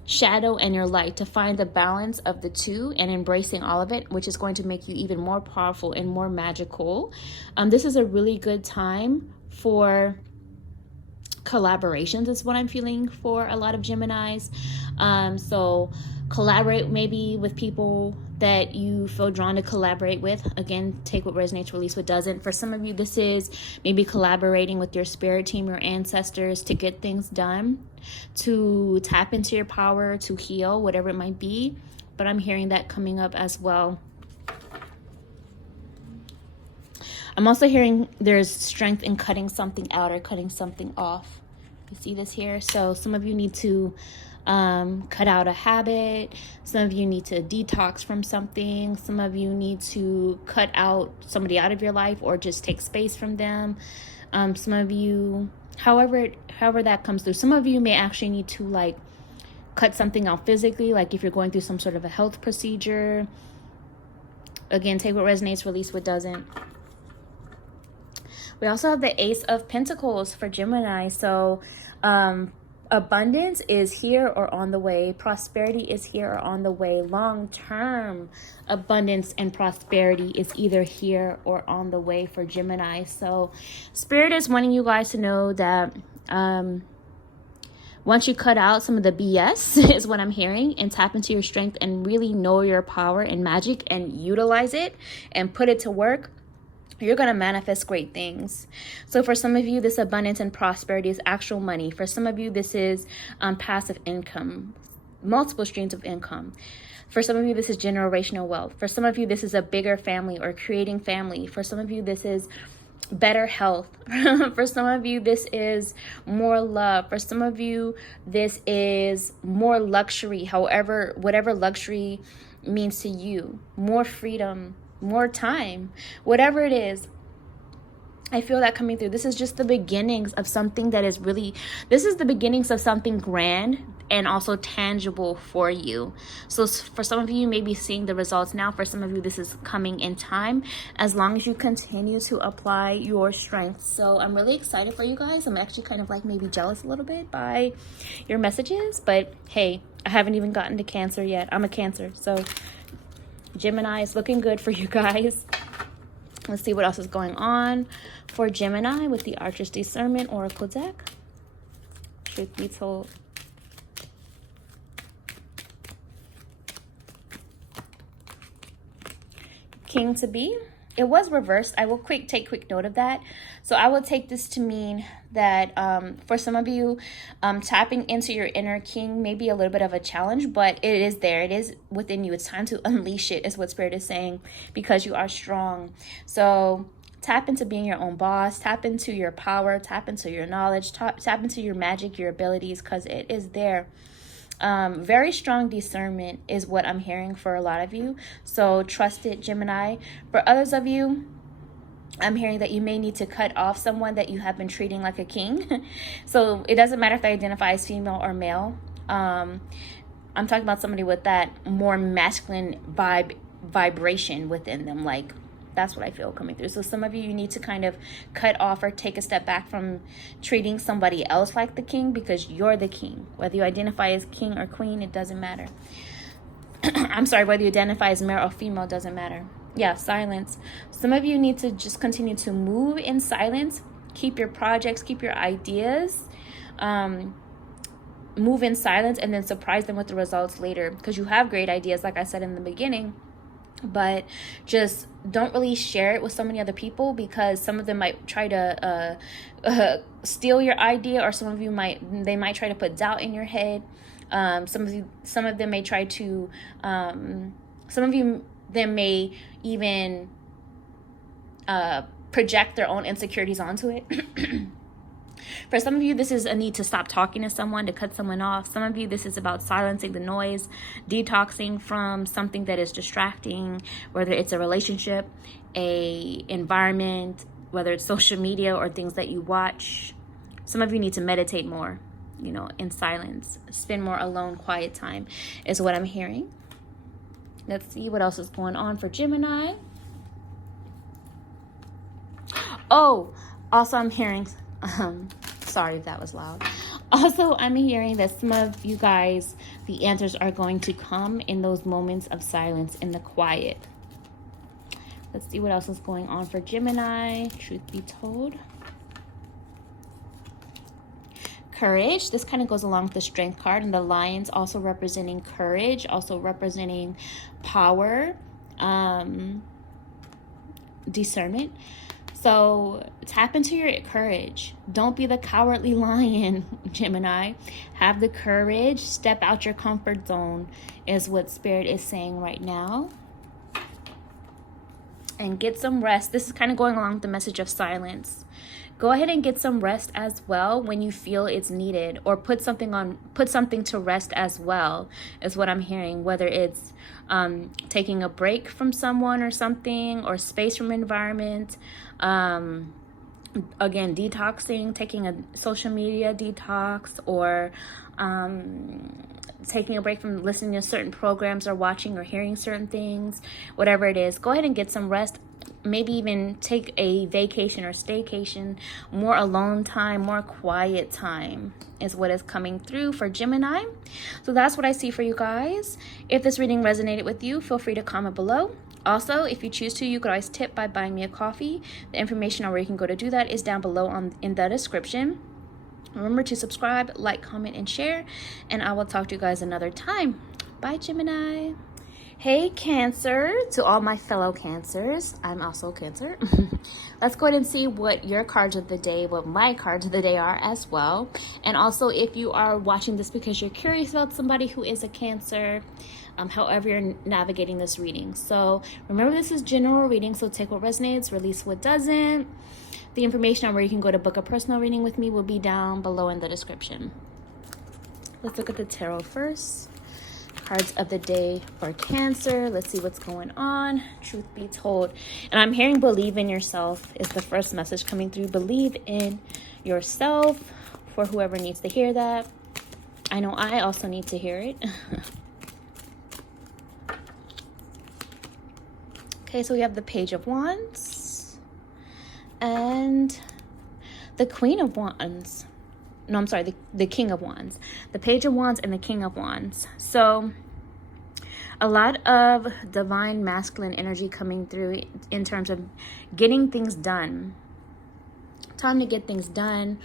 shadow and your light, to find the balance of the two and embracing all of it, which is going to make you even more powerful and more magical. This is a really good time for collaborations is what I'm feeling for a lot of Geminis. So collaborate maybe with people that you feel drawn to collaborate with. Again, take what resonates, release what doesn't. For some of you, this is maybe collaborating with your spirit team, your ancestors, to get things done, to tap into your power, to heal, whatever it might be. But I'm hearing that coming up as well. I'm also hearing there's strength in cutting something out or cutting something off. You see this here? So some of you need to cut out a habit. Some of you need to detox from something. Some of you need to cut out somebody out of your life or just take space from them. Some of you, however that comes through. Some of you may actually need to like cut something out physically, like if you're going through some sort of a health procedure. Again, take what resonates, release what doesn't. We also have the Ace of Pentacles for Gemini. So abundance is here or on the way. Prosperity is here or on the way. Long-term abundance and prosperity is either here or on the way for Gemini. So Spirit is wanting you guys to know that once you cut out some of the BS is what I'm hearing, and tap into your strength and really know your power and magic and utilize it and put it to work, you're going to manifest great things. So for some of you, this abundance and prosperity is actual money. For some of you, this is passive income, multiple streams of income. For some of you, this is generational wealth. For some of you, this is a bigger family or creating family. For some of you, this is better health. For some of you, this is more love. For some of you, this is more luxury, however, whatever luxury means to you. More freedom, more time, whatever it is. I feel that coming through. This is just the beginnings of something that is really, this is the beginnings of something grand and also tangible for you. So for some of you, you may be seeing the results now. For some of you, this is coming in time, as long as you continue to apply your strength. So I'm really excited for you guys. I'm actually kind of like maybe jealous a little bit by your messages, but hey, I haven't even gotten to Cancer yet. I'm a Cancer. So Gemini is looking good for you guys. Let's see what else is going on for Gemini with the Archer's Discernment Oracle deck. Truth be told. King to be. It was reversed. I will take quick note of that. So I will take this to mean that for some of you, tapping into your inner king may be a little bit of a challenge, but it is there. It is within you. It's time to unleash it, is what Spirit is saying, because you are strong. So tap into being your own boss. Tap into your power. Tap into your knowledge. Tap into your magic, your abilities, because it is there. Very strong discernment is what I'm hearing for a lot of you. So trust it, Gemini. For others of you, I'm hearing that you may need to cut off someone that you have been treating like a king. So it doesn't matter if they identify as female or male. I'm talking about somebody with that more masculine vibration within them. Like, that's what I feel coming through. So some of you need to kind of cut off or take a step back from treating somebody else like the king, because you're the king. Whether you identify as king or queen, it doesn't matter. I'm sorry, whether you identify as male or female, doesn't matter. Yeah, silence. Some of you need to just continue to move in silence. Keep your projects, keep your ideas. Move in silence and then surprise them with the results later, because you have great ideas, like I said in the beginning. But just don't really share it with so many other people, because some of them might try to steal your idea, or some of you might try to put doubt in your head. Some of them may try to them may even project their own insecurities onto it. For some of you, this is a need to stop talking to someone, to cut someone off. Some of you, this is about silencing the noise, detoxing from something that is distracting, whether it's a relationship, a environment, whether it's social media or things that you watch. Some of you need to meditate more, in silence. Spend more alone, quiet time is what I'm hearing. Let's see what else is going on for Gemini. Oh, also I'm hearing... sorry if that was loud. Also, I'm hearing that some of you guys, the answers are going to come in those moments of silence, in the quiet. Let's see what else is going on for Gemini. Truth be told. Courage. This kind of goes along with the Strength card, and the Lions also representing courage, also representing power, discernment. So tap into your courage. Don't be the cowardly lion, Gemini. Have the courage. Step out your comfort zone is what Spirit is saying right now. And get some rest. This is kind of going along with the message of silence. Go ahead and get some rest as well when you feel it's needed, or put something to rest as well, is what I'm hearing. Whether it's taking a break from someone or something, or space from environment. Again, detoxing, taking a social media detox, or taking a break from listening to certain programs, or watching or hearing certain things. Whatever it is, go ahead and get some rest. Maybe even take a vacation or staycation. More alone time, more quiet time is what is coming through for Gemini. So that's what I see for you guys. If this reading resonated with you, feel free to comment below. Also, if you choose to, you could always tip by buying me a coffee. The information on where you can go to do that is down below in the description. Remember to subscribe, like, comment, and share. And I will talk to you guys another time. Bye, Gemini. Hey Cancer, to all my fellow Cancers, I'm also Cancer. Let's go ahead and see what your cards of the day, what my cards of the day are as well. And also if you are watching this because you're curious about somebody who is a Cancer, however you're navigating this reading. So remember, this is general reading, so take what resonates, release what doesn't. The information on where you can go to book a personal reading with me will be down below in the description. Let's look at the tarot first. Cards of the day for Cancer. Let's see what's going on. Truth be told. And I'm hearing believe in yourself is the first message coming through. Believe in yourself for whoever needs to hear that. I know I also need to hear it. Okay, so we have the Page of Wands and the Queen of Wands. No, I'm sorry, the King of Wands. The Page of Wands and the King of Wands. So a lot of divine masculine energy coming through in terms of getting things done. Time to get things done.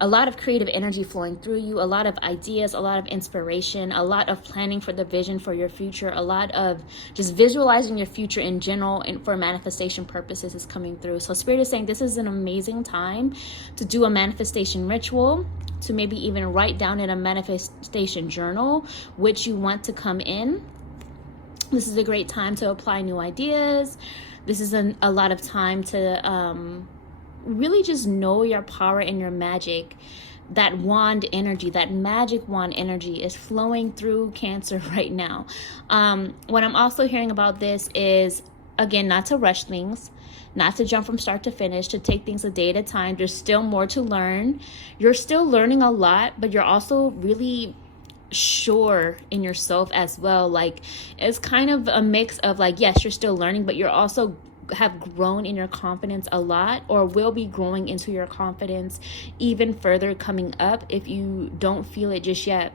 A lot of creative energy flowing through you, a lot of ideas, a lot of inspiration, a lot of planning for the vision for your future, a lot of just visualizing your future in general and for manifestation purposes is coming through. So Spirit is saying this is an amazing time to do a manifestation ritual, to maybe even write down in a manifestation journal which you want to come in. This is a great time to apply new ideas. This is a lot of time to really just know your power and your magic. That wand energy, that magic wand energy is flowing through Cancer right now. What I'm also hearing about this is, again, not to rush things, not to jump from start to finish, to take things a day at a time. There's still more to learn. You're still learning a lot, but you're also really sure in yourself as well. Like, it's kind of a mix of like, yes, you're still learning, but you're also have grown in your confidence a lot, or will be growing into your confidence even further coming up if you don't feel it just yet.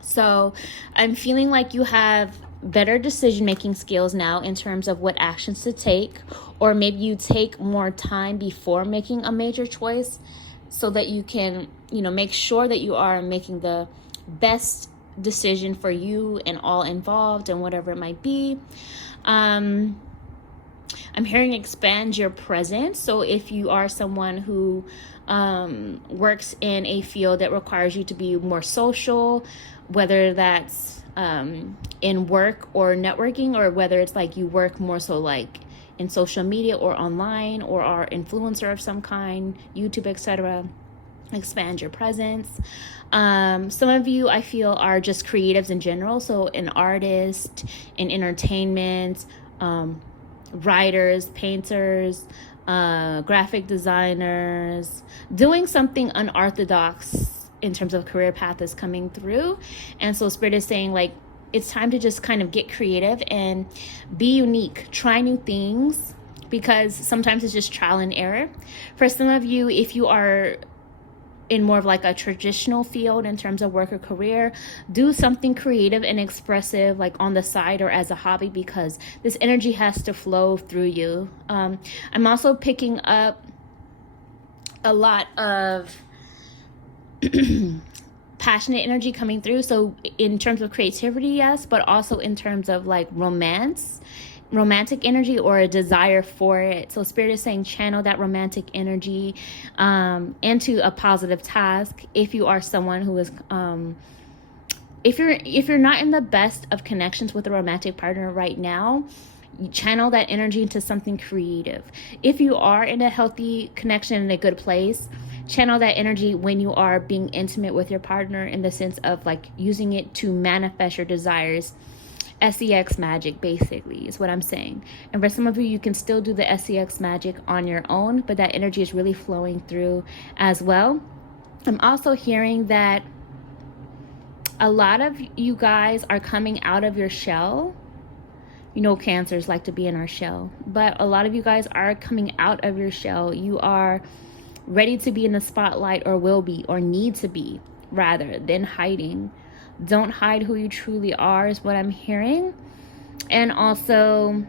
So I'm feeling like you have better decision-making skills now in terms of what actions to take, or maybe you take more time before making a major choice so that you can, make sure that you are making the best decision for you and all involved and whatever it might be. I'm hearing expand your presence. So if you are someone who works in a field that requires you to be more social, whether that's in work or networking, or whether it's like you work more so like in social media or online, or are influencer of some kind, YouTube, etc., expand your presence. Some of you, I feel, are just creatives in general. So an artist in entertainment, writers, painters, graphic designers, doing something unorthodox in terms of career path is coming through. And so Spirit is saying, like, it's time to just kind of get creative and be unique, try new things, because sometimes it's just trial and error. For some of you, if you are in more of like a traditional field in terms of work or career, do something creative and expressive, like on the side or as a hobby, because this energy has to flow through you. I'm also picking up a lot of passionate energy coming through. So in terms of creativity, yes, but also in terms of like romantic energy or a desire for it. So Spirit is saying channel that romantic energy into a positive task. If you are someone who is if you're not in the best of connections with a romantic partner right now, you channel that energy into something creative. If you are in a healthy connection, in a good place, channel that energy when you are being intimate with your partner, in the sense of like using it to manifest your desires. SEX magic, basically, is what I'm saying. And for some of you, you can still do the SEX magic on your own, but that energy is really flowing through as well. I'm also hearing that a lot of you guys are coming out of your shell. Cancers like to be in our shell, but a lot of you guys are coming out of your shell. You are ready to be in the spotlight, or will be, or need to be, rather than hiding. Don't hide who you truly are, is what I'm hearing. And also,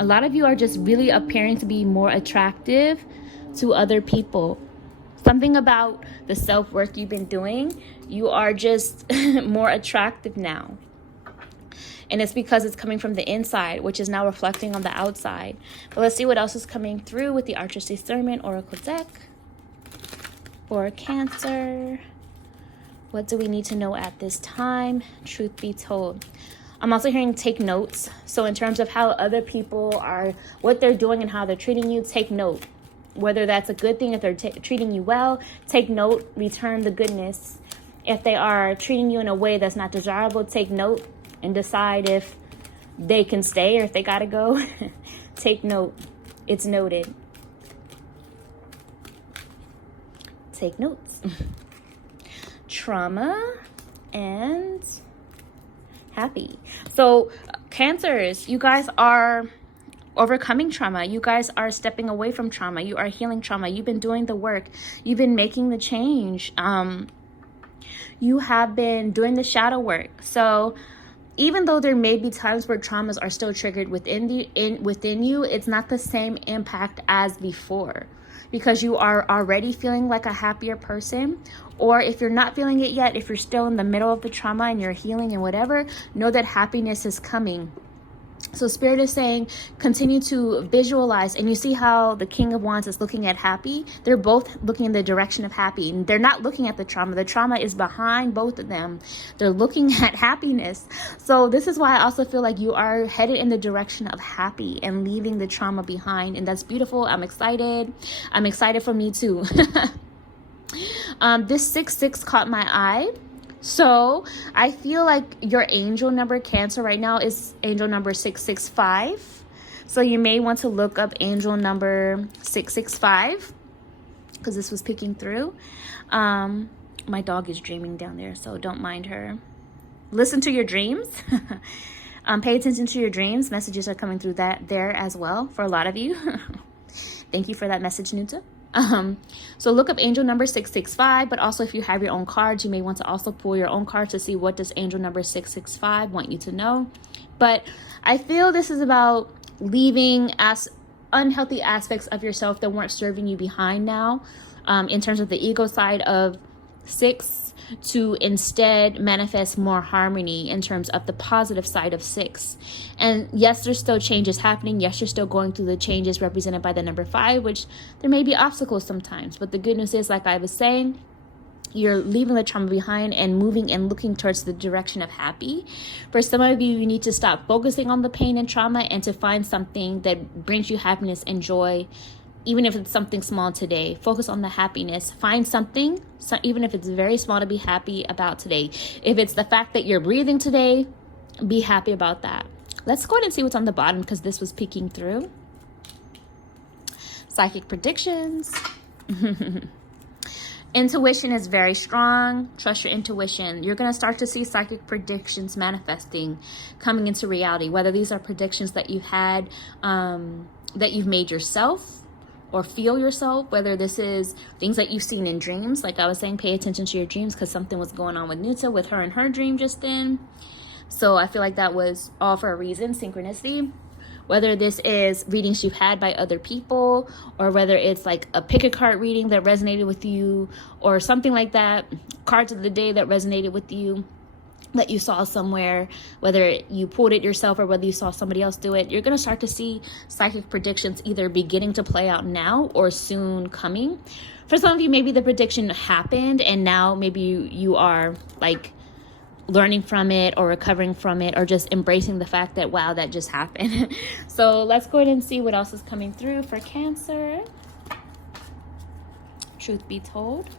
a lot of you are just really appearing to be more attractive to other people. Something about the self-work you've been doing, you are just more attractive now. And it's because it's coming from the inside, which is now reflecting on the outside. But let's see what else is coming through with the Archer's Discernment Oracle deck for Cancer. What do we need to know at this time? Truth be told. I'm also hearing take notes. So in terms of how other people are, what they're doing and how they're treating you, take note. Whether that's a good thing, if they're treating you well, take note, return the goodness. If they are treating you in a way that's not desirable, take note and decide if they can stay or if they gotta go. Take note. It's noted. Take notes. Trauma and happy. So Cancers, you guys are overcoming trauma. You guys are stepping away from trauma. You are healing trauma. You've been doing the work. You've been making the change. You have been doing the shadow work. So even though there may be times where traumas are still triggered within you, it's not the same impact as before, because you are already feeling like a happier person. Or if you're not feeling it yet, if you're still in the middle of the trauma and you're healing and whatever, know that happiness is coming. So Spirit is saying, continue to visualize. And you see how the King of Wands is looking at happy? They're both looking in the direction of happy. And they're not looking at the trauma. The trauma is behind both of them. They're looking at happiness. So this is why I also feel like you are headed in the direction of happy and leaving the trauma behind. And that's beautiful. I'm excited. I'm excited for me too. This 6-6 caught my eye. So I feel like your angel number, Cancer, right now is angel number 665. So you may want to look up angel number 665 because this was picking through. My dog is dreaming down there, so don't mind her. Listen to your dreams. Pay attention to your dreams. Messages are coming through there as well for a lot of you. Thank you for that message, Nuta. So look up angel number 665, but also if you have your own cards, you may want to also pull your own cards to see what does angel number 665 want you to know. But I feel this is about leaving unhealthy aspects of yourself that weren't serving you behind now, in terms of the ego side of 6, to instead manifest more harmony in terms of the positive side of 6. And yes, there's still changes happening. Yes, you're still going through the changes represented by the number 5, which there may be obstacles sometimes. But the good news is, like I was saying, you're leaving the trauma behind and moving and looking towards the direction of happy. For some of you, you need to stop focusing on the pain and trauma and to find something that brings you happiness and joy. Even if it's something small today, focus on the happiness. Find something, even if it's very small, to be happy about today. If it's the fact that you're breathing today, be happy about that. Let's go ahead and see what's on the bottom because this was peeking through. Psychic predictions. Intuition is very strong. Trust your intuition. You're going to start to see psychic predictions manifesting, coming into reality. Whether these are predictions that you've had, that you've made yourself, or feel yourself, whether this is things that you've seen in dreams. Like I was saying, pay attention to your dreams because something was going on with Nuta, with her and her dream just then. So I feel like that was all for a reason, synchronicity. Whether this is readings you've had by other people, or whether it's like a pick a card reading that resonated with you, or something like that, cards of the day that resonated with you, that you saw somewhere, whether you pulled it yourself or whether you saw somebody else do it, you're going to start to see psychic predictions either beginning to play out now or soon coming. For some of you, maybe the prediction happened and now maybe you are like learning from it or recovering from it or just embracing the fact that, wow, that just happened. So let's go ahead and see what else is coming through for Cancer. Truth be told.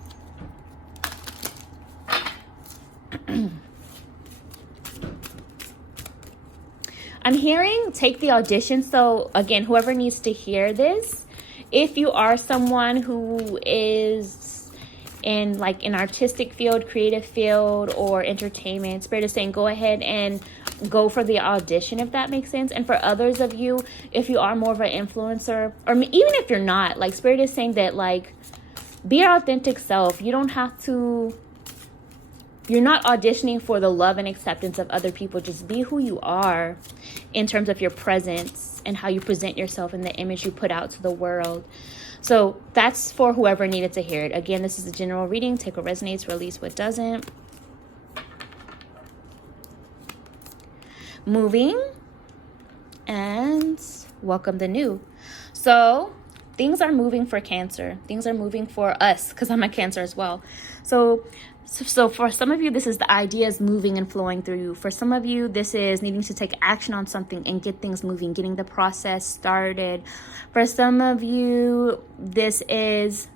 I'm hearing take the audition. So again, whoever needs to hear this, if you are someone who is in like an artistic field, creative field, or entertainment, Spirit is saying go ahead and go for the audition, if that makes sense. And for others of you, if you are more of an influencer, or even if you're not, like Spirit is saying that like be your authentic self. You don't have to, you're not auditioning for the love and acceptance of other people. Just be who you are in terms of your presence and how you present yourself and the image you put out to the world. So that's for whoever needed to hear it. Again, this is a general reading. Take what resonates, release what doesn't. moving, and welcome the new. So things are moving for Cancer. Things are moving for us, because I'm a Cancer as well. So for some of you, this is the ideas moving and flowing through you. For some of you, this is needing to take action on something and get things moving, getting the process started. For some of you, this is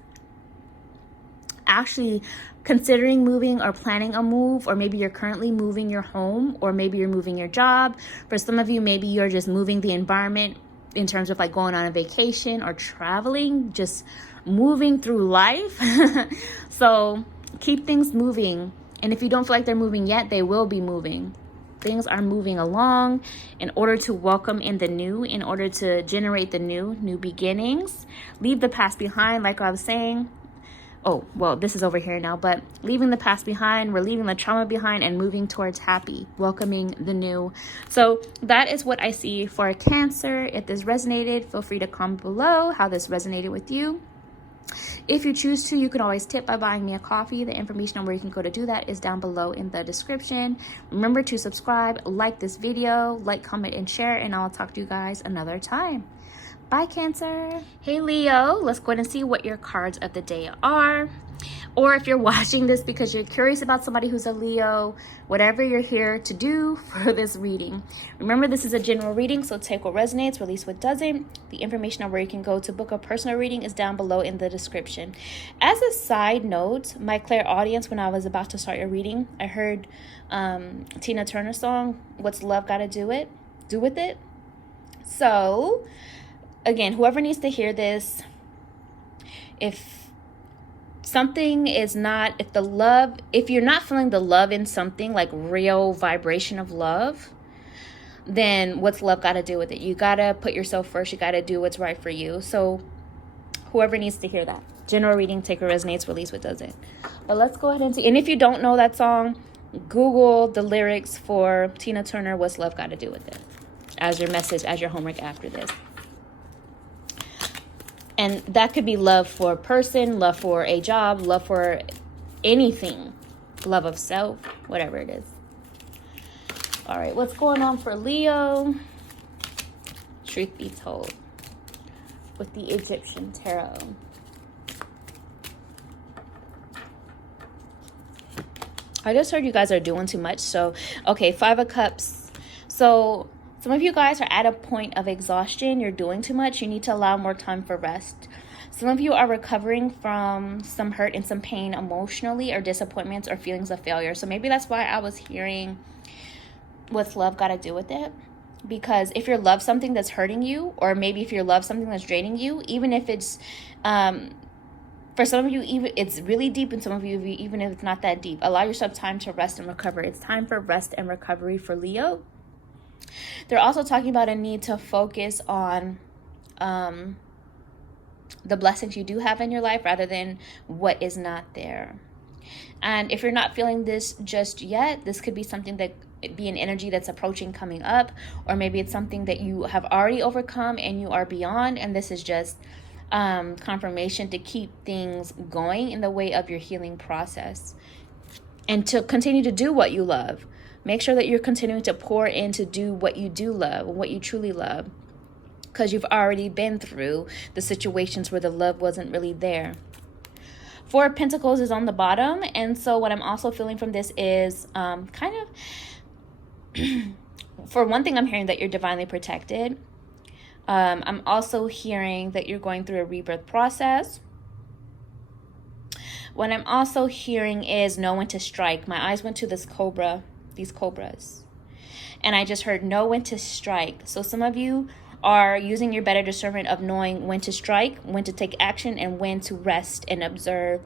actually considering moving or planning a move, or maybe you're currently moving your home, or maybe you're moving your job. For some of you, maybe you're just moving the environment in terms of like going on a vacation or traveling, just moving through life. So keep things moving. And if you don't feel like they're moving yet, they will be moving. Things are moving along in order to welcome in the new, in order to generate the new beginnings. Leave the past behind, like I was saying. Oh, well, this is over here now, but leaving the past behind, we're leaving the trauma behind and moving towards happy, welcoming the new. So that is what I see for Cancer. If this resonated, feel free to comment below how this resonated with you. If you choose to, you can always tip by buying me a coffee. The information on where you can go to do that is down below in the description. Remember to subscribe, like this video, like, comment, and share, and I'll talk to you guys another time. Bye, Cancer. Hey, Leo, let's go ahead and see what your cards of the day are. Or if you're watching this because you're curious about somebody who's a Leo, whatever you're here to do for this reading. Remember, this is a general reading, so take what resonates, release what doesn't. The information on where you can go to book a personal reading is down below in the description. As a side note, my clairaudience, when I was about to start your reading, I heard Tina Turner's song, What's Love Gotta Do With It? So again, whoever needs to hear this, if something is not, if you're not feeling the love in something, like real vibration of love, then what's love got to do with it? You got to put yourself first. You got to do what's right for you. So whoever needs to hear that. General reading, take what resonates, release what doesn't. But let's go ahead and see. And if you don't know that song, Google the lyrics for Tina Turner, What's Love Got to Do With It, as your message, as your homework after this. And that could be love for a person, love for a job, love for anything, love of self, whatever it is. All right, what's going on for Leo? Truth be told, with the Egyptian tarot. I just heard you guys are doing too much. So, okay, 5 of Cups. So some of you guys are at a point of exhaustion. You're doing too much. You need to allow more time for rest. Some of you are recovering from some hurt and some pain emotionally, or disappointments or feelings of failure. So maybe that's why I was hearing what's love got to do with it. Because if you love something that's hurting you, or maybe if you love something that's draining you, even if it's, for some of you, even it's really deep, and some of you, even if it's not that deep, allow yourself time to rest and recover. It's time for rest and recovery for Leo. They're also talking about a need to focus on the blessings you do have in your life rather than what is not there. And if you're not feeling this just yet, this could be something that be an energy that's approaching, coming up, or maybe it's something that you have already overcome and you are beyond, and this is just confirmation to keep things going in the way of your healing process and to continue to do what you love. Make sure that you're continuing to pour in to do what you do love, what you truly love, because you've already been through the situations where the love wasn't really there. 4 of Pentacles is on the bottom, and so what I'm also feeling from this is kind of, for one thing, I'm hearing that you're divinely protected. I'm also hearing that you're going through a rebirth process. What I'm also hearing is know when to strike. My eyes went to this cobra, these cobras, and I just heard know when to strike. So some of you are using your better discernment of knowing when to strike, when to take action, and when to rest and observe,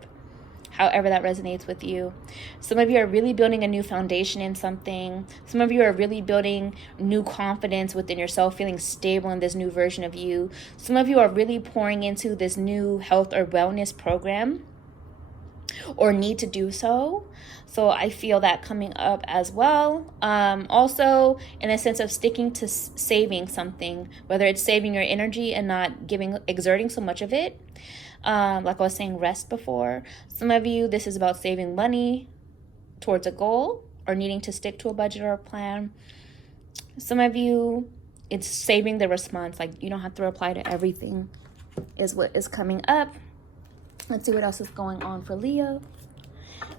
however that resonates with you. Some of you are really building a new foundation in something. Some of you are really building new confidence within yourself, feeling stable in this new version of you. Some of you are really pouring into this new health or wellness program, or need to do so. So I feel that coming up as well. Also, in a sense of sticking to saving something, whether it's saving your energy and not exerting so much of it. Like I was saying, rest before. Some of you, this is about saving money towards a goal, or needing to stick to a budget or a plan. Some of you, it's saving the response. Like, you don't have to reply to everything is what is coming up. Let's see what else is going on for Leo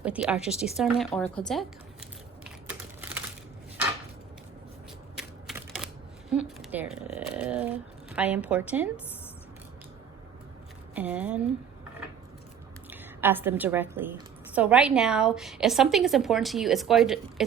with the Archer's Discernment Oracle deck. There, high importance. And ask them directly. So right now, if something is important to you, it's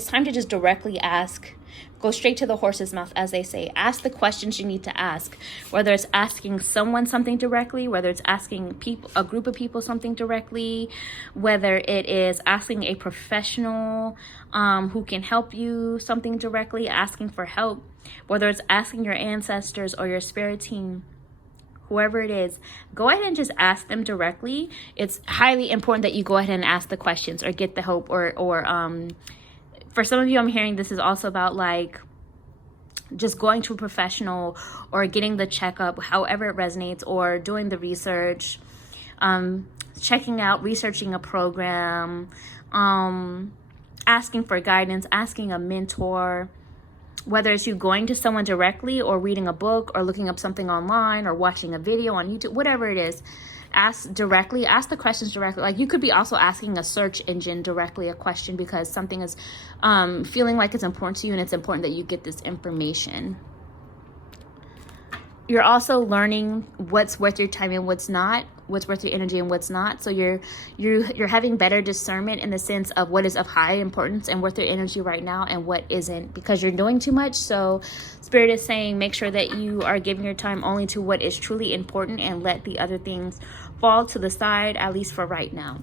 time to just directly ask. Go straight to the horse's mouth, as they say. Ask the questions you need to ask. Whether it's asking someone something directly, whether it's asking a group of people something directly, whether it is asking a professional who can help you something directly, asking for help, whether it's asking your ancestors or your spirit team, whoever it is, go ahead and just ask them directly. It's highly important that you go ahead and ask the questions or get the help, or for some of you, I'm hearing this is also about like just going to a professional or getting the checkup, however it resonates, or doing the research, checking out, researching a program, asking for guidance, asking a mentor. Whether it's you going to someone directly or reading a book or looking up something online or watching a video on YouTube, whatever it is, ask directly, ask the questions directly. Like, you could be also asking a search engine directly a question because something is feeling like it's important to you, and it's important that you get this information. You're also learning what's worth your time and what's not, what's worth your energy and what's not. So you're having better discernment in the sense of what is of high importance and worth your energy right now and what isn't, because you're doing too much. So Spirit is saying make sure that you are giving your time only to what is truly important and let the other things fall to the side, at least for right now.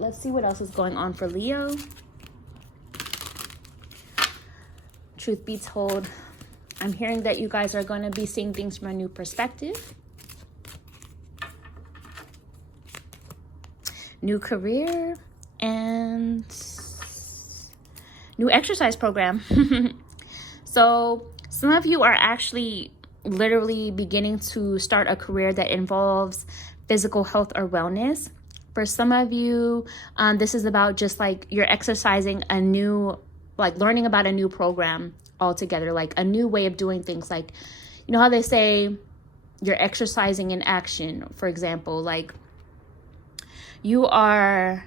Let's see what else is going on for Leo. Truth be told, I'm hearing that you guys are going to be seeing things from a new perspective. New career and new exercise program. So some of you are actually literally beginning to start a career that involves physical health or wellness. For some of you, this is about just like you're exercising a new, like learning about a new program altogether, like a new way of doing things. Like, you know how they say you're exercising in action, for example, like you are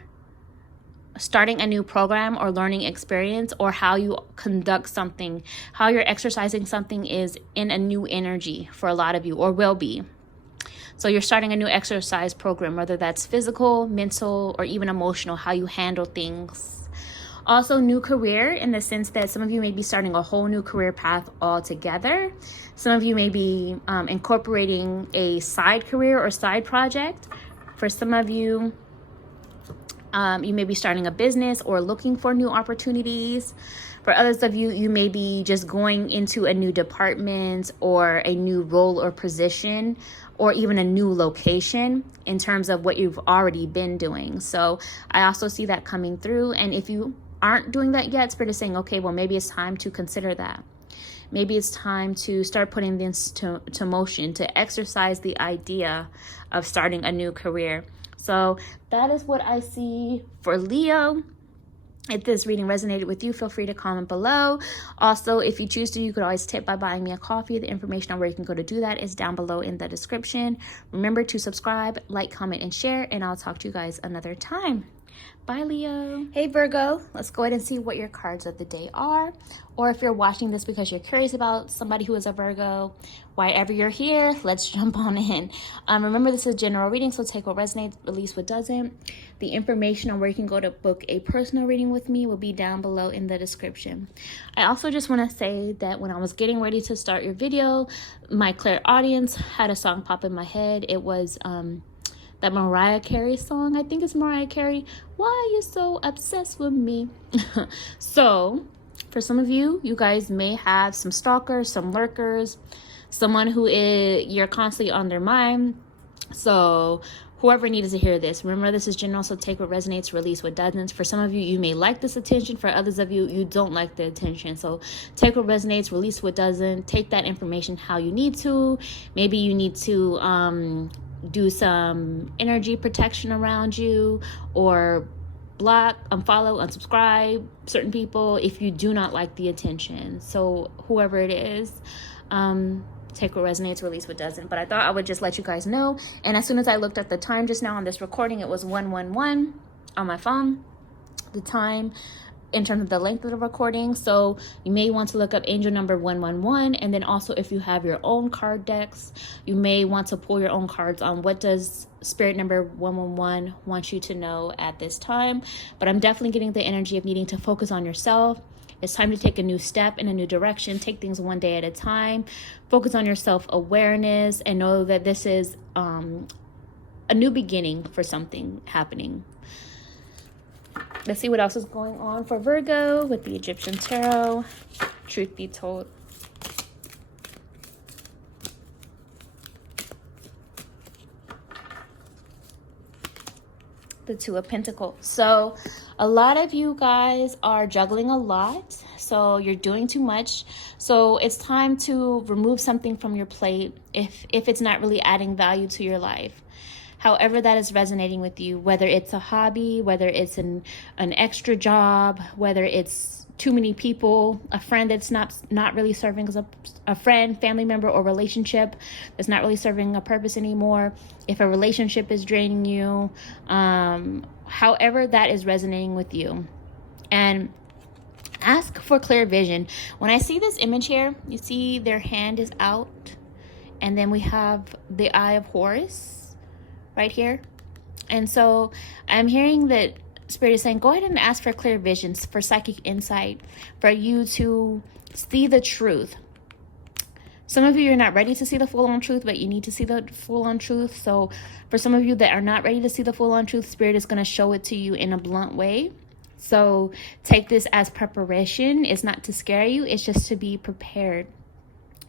starting a new program or learning experience, or how you conduct something, how you're exercising something is in a new energy for a lot of you, or will be. So you're starting a new exercise program, whether that's physical, mental, or even emotional, how you handle things. Also, new career in the sense that some of you may be starting a whole new career path altogether. Some of you may be incorporating a side career or side project. For some of you, you may be starting a business or looking for new opportunities. For others of you, you may be just going into a new department or a new role or position, or even a new location in terms of what you've already been doing. So I also see that coming through. And if you aren't doing that yet, Spirit is saying, okay, well, maybe it's time to consider that. Maybe it's time to start putting this to motion, to exercise the idea of starting a new career. So that is what I see for Leo. If this reading resonated with you, feel free to comment below. Also, if you choose to, you could always tip by buying me a coffee. The information on where you can go to do that is down below in the description. Remember to subscribe, like, comment, and share, and I'll talk to you guys another time. Bye, Leo. Hey, Virgo. Let's go ahead and see what your cards of the day are. Or if you're watching this because you're curious about somebody who is a Virgo, why ever you're here, let's jump on in. Remember, this is a general reading, so take what resonates, release what doesn't. The information on where you can go to book a personal reading with me will be down below in the description. I also just want to say that when I was getting ready to start your video, my clairaudience had a song pop in my head. It was that Mariah Carey song. I think it's Mariah Carey. Why you so obsessed with me? So for some of you, you guys may have some stalkers, some lurkers, someone who you're constantly on their mind. So whoever needed to hear this, remember, this is general, so take what resonates, release what doesn't. For some of you, you may like this attention. For others of you, you don't like the attention. So take what resonates, release what doesn't. Take that information how you need to. Maybe you need to do some energy protection around you, or block, unfollow, unsubscribe certain people if you do not like the attention. So whoever it is, take what resonates, release what doesn't. But I thought I would just let you guys know. And as soon as I looked at the time just now on this recording, it was 1:11 on my phone, the time in terms of the length of the recording. So you may want to look up angel number 111. And then also, if you have your own card decks, you may want to pull your own cards on what does spirit number 111 want you to know at this time. But I'm definitely getting the energy of needing to focus on yourself. It's time to take a new step in a new direction. Take things one day at a time. Focus on your self-awareness and know that this is a new beginning for something happening. Let's see what else is going on for Virgo with the Egyptian Tarot. Truth be told. The Two of Pentacles. So a lot of you guys are juggling a lot. So you're doing too much. So it's time to remove something from your plate if it's not really adding value to your life. However that is resonating with you, whether it's a hobby, whether it's an extra job, whether it's too many people, a friend that's not really serving as a friend, family member, or relationship that's not really serving a purpose anymore. If a relationship is draining you, however that is resonating with you. And ask for clear vision. When I see this image here, you see their hand is out, and then we have the Eye of Horus right here. And so I'm hearing that Spirit is saying, go ahead and ask for clear visions, for psychic insight, for you to see the truth. Some of you are not ready to see the full-on truth, but you need to see the full-on truth. So for some of you that are not ready to see the full-on truth, Spirit is going to show it to you in a blunt way. So take this as preparation. It's not to scare you. It's just to be prepared.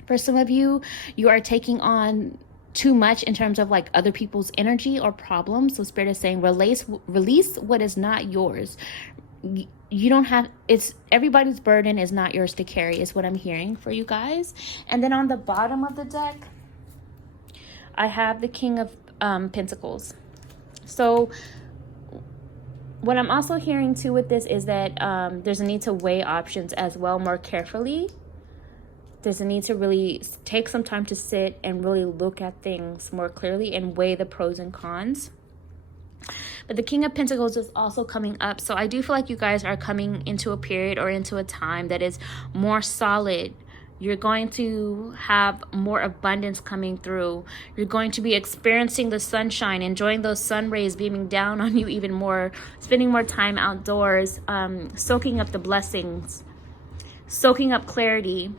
For some of you, you are taking on too much in terms of like other people's energy or problems. So Spirit is saying release what is not yours. You don't have, it's everybody's burden is not yours to carry, is what I'm hearing for you guys. And then on the bottom of the deck, I have the King of Pentacles. So what I'm also hearing too with this is that there's a need to weigh options as well more carefully. There's a need to really take some time to sit and really look at things more clearly and weigh the pros and cons. But the King of Pentacles is also coming up. So I do feel like you guys are coming into a period or into a time that is more solid. You're going to have more abundance coming through. You're going to be experiencing the sunshine, enjoying those sun rays beaming down on you even more, spending more time outdoors, soaking up the blessings, soaking up clarity.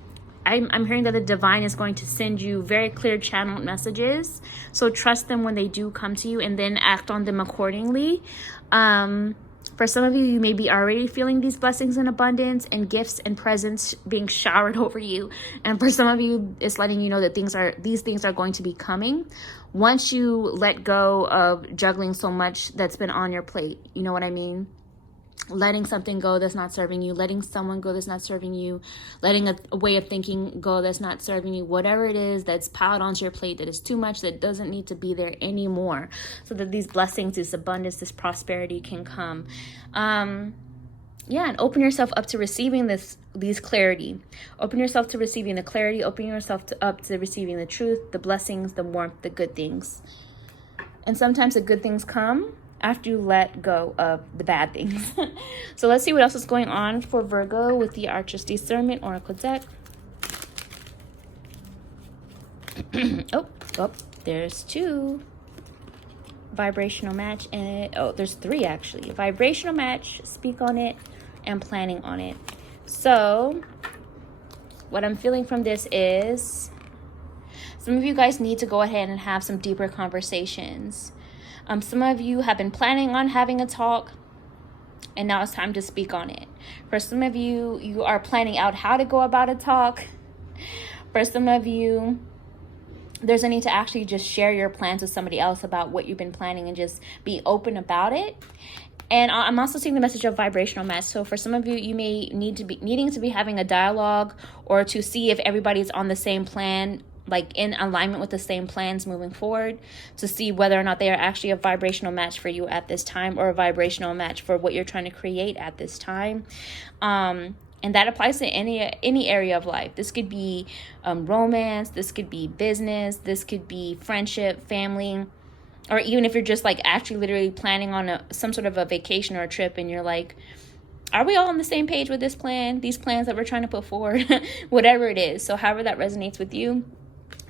I'm hearing that the divine is going to send you very clear channeled messages. So trust them when they do come to you and then act on them accordingly. For some of you, you may be already feeling these blessings in abundance and gifts and presents being showered over you. And for some of you, it's letting you know that these things are going to be coming once you let go of juggling so much that's been on your plate. You know what I mean? Letting something go that's not serving you, letting someone go that's not serving you, letting a way of thinking go that's not serving you, whatever it is that's piled onto your plate that is too much, that doesn't need to be there anymore, so that these blessings, this abundance, this prosperity can come. And open yourself up to receiving these clarity. Open yourself to receiving the clarity. Open yourself up to receiving the truth, the blessings, the warmth, the good things. And sometimes the good things come after you let go of the bad things. So let's see what else is going on for Virgo with the Archer's Discernment Oracle deck. oh, there's two. Vibrational match and there's three actually. Vibrational match, speak on it, and planning on it. So what I'm feeling from this is some of you guys need to go ahead and have some deeper conversations. Some of you have been planning on having a talk, and now it's time to speak on it. For some of you, you are planning out how to go about a talk. For some of you, there's a need to actually just share your plans with somebody else about what you've been planning and just be open about it. And I'm also seeing the message of vibrational match. So for some of you, you may needing to be having a dialogue or to see if everybody's on the same plan like in alignment with the same plans moving forward, to see whether or not they are actually a vibrational match for you at this time, or a vibrational match for what you're trying to create at this time. And that applies to any area of life. This could be romance, this could be business, this could be friendship, family, or even if you're just like actually literally planning on some sort of a vacation or a trip, and you're like, are we all on the same page with this plan, these plans that we're trying to put forward? Whatever it is. So however that resonates with you,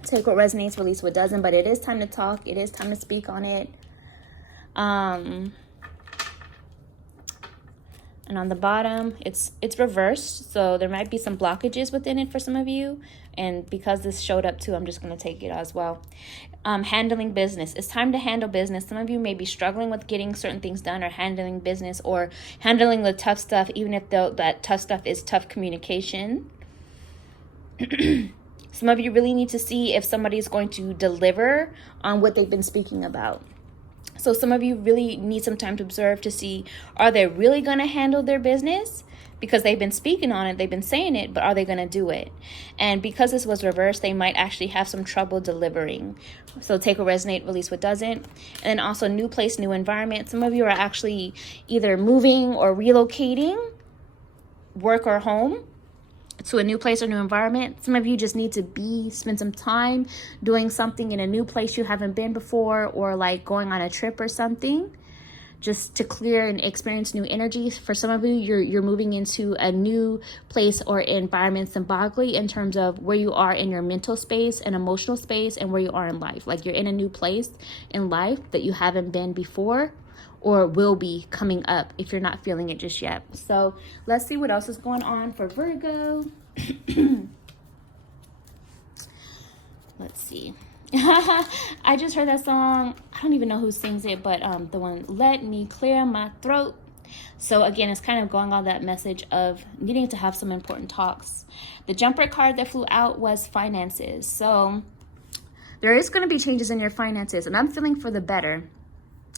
take what resonates, release what doesn't. But it is time to talk. It is time to speak on it. And on the bottom, it's reversed. So there might be some blockages within it for some of you. And because this showed up too, I'm just going to take it as well. Handling business. It's time to handle business. Some of you may be struggling with getting certain things done, or handling business, or handling the tough stuff, even if that tough stuff is tough communication. Some of you really need to see if somebody is going to deliver on what they've been speaking about. So some of you really need some time to observe to see, are they really going to handle their business? Because they've been speaking on it, they've been saying it, but are they going to do it? And because this was reversed, they might actually have some trouble delivering. So take what resonate, release what doesn't. And then also new place, new environment. Some of you are actually either moving or relocating, work or home, to a new place or new environment. Some of you just need to spend some time doing something in a new place you haven't been before, or like going on a trip or something, just to clear and experience new energies. For some of you, you're moving into a new place or environment symbolically in terms of where you are in your mental space and emotional space, and where you are in life. Like you're in a new place in life that you haven't been before, or will be coming up if you're not feeling it just yet. So let's see what else is going on for Virgo. Let's see. I just heard that song. I don't even know who sings it, but the one, Let Me Clear My Throat. So again, it's kind of going on that message of needing to have some important talks. The jumper card that flew out was finances. So there is going to be changes in your finances, and I'm feeling for the better.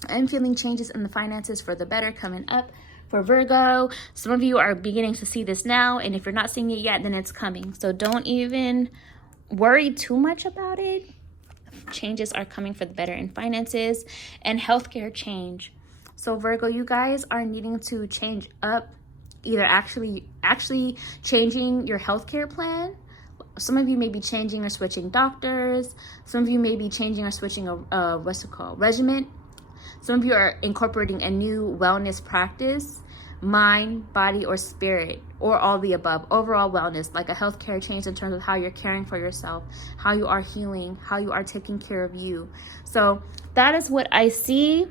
I'm feeling changes in the finances for the better coming up for Virgo. Some of you are beginning to see this now, and if you're not seeing it yet, then it's coming. So don't even worry too much about it. Changes are coming for the better in finances and healthcare change. So Virgo, you guys are needing to change up, either actually changing your healthcare plan. Some of you may be changing or switching doctors. Some of you may be changing or switching a regimen. Some of you are incorporating a new wellness practice, mind, body, or spirit, or all the above. Overall wellness, like a healthcare change in terms of how you're caring for yourself, how you are healing, how you are taking care of you. So that is what I see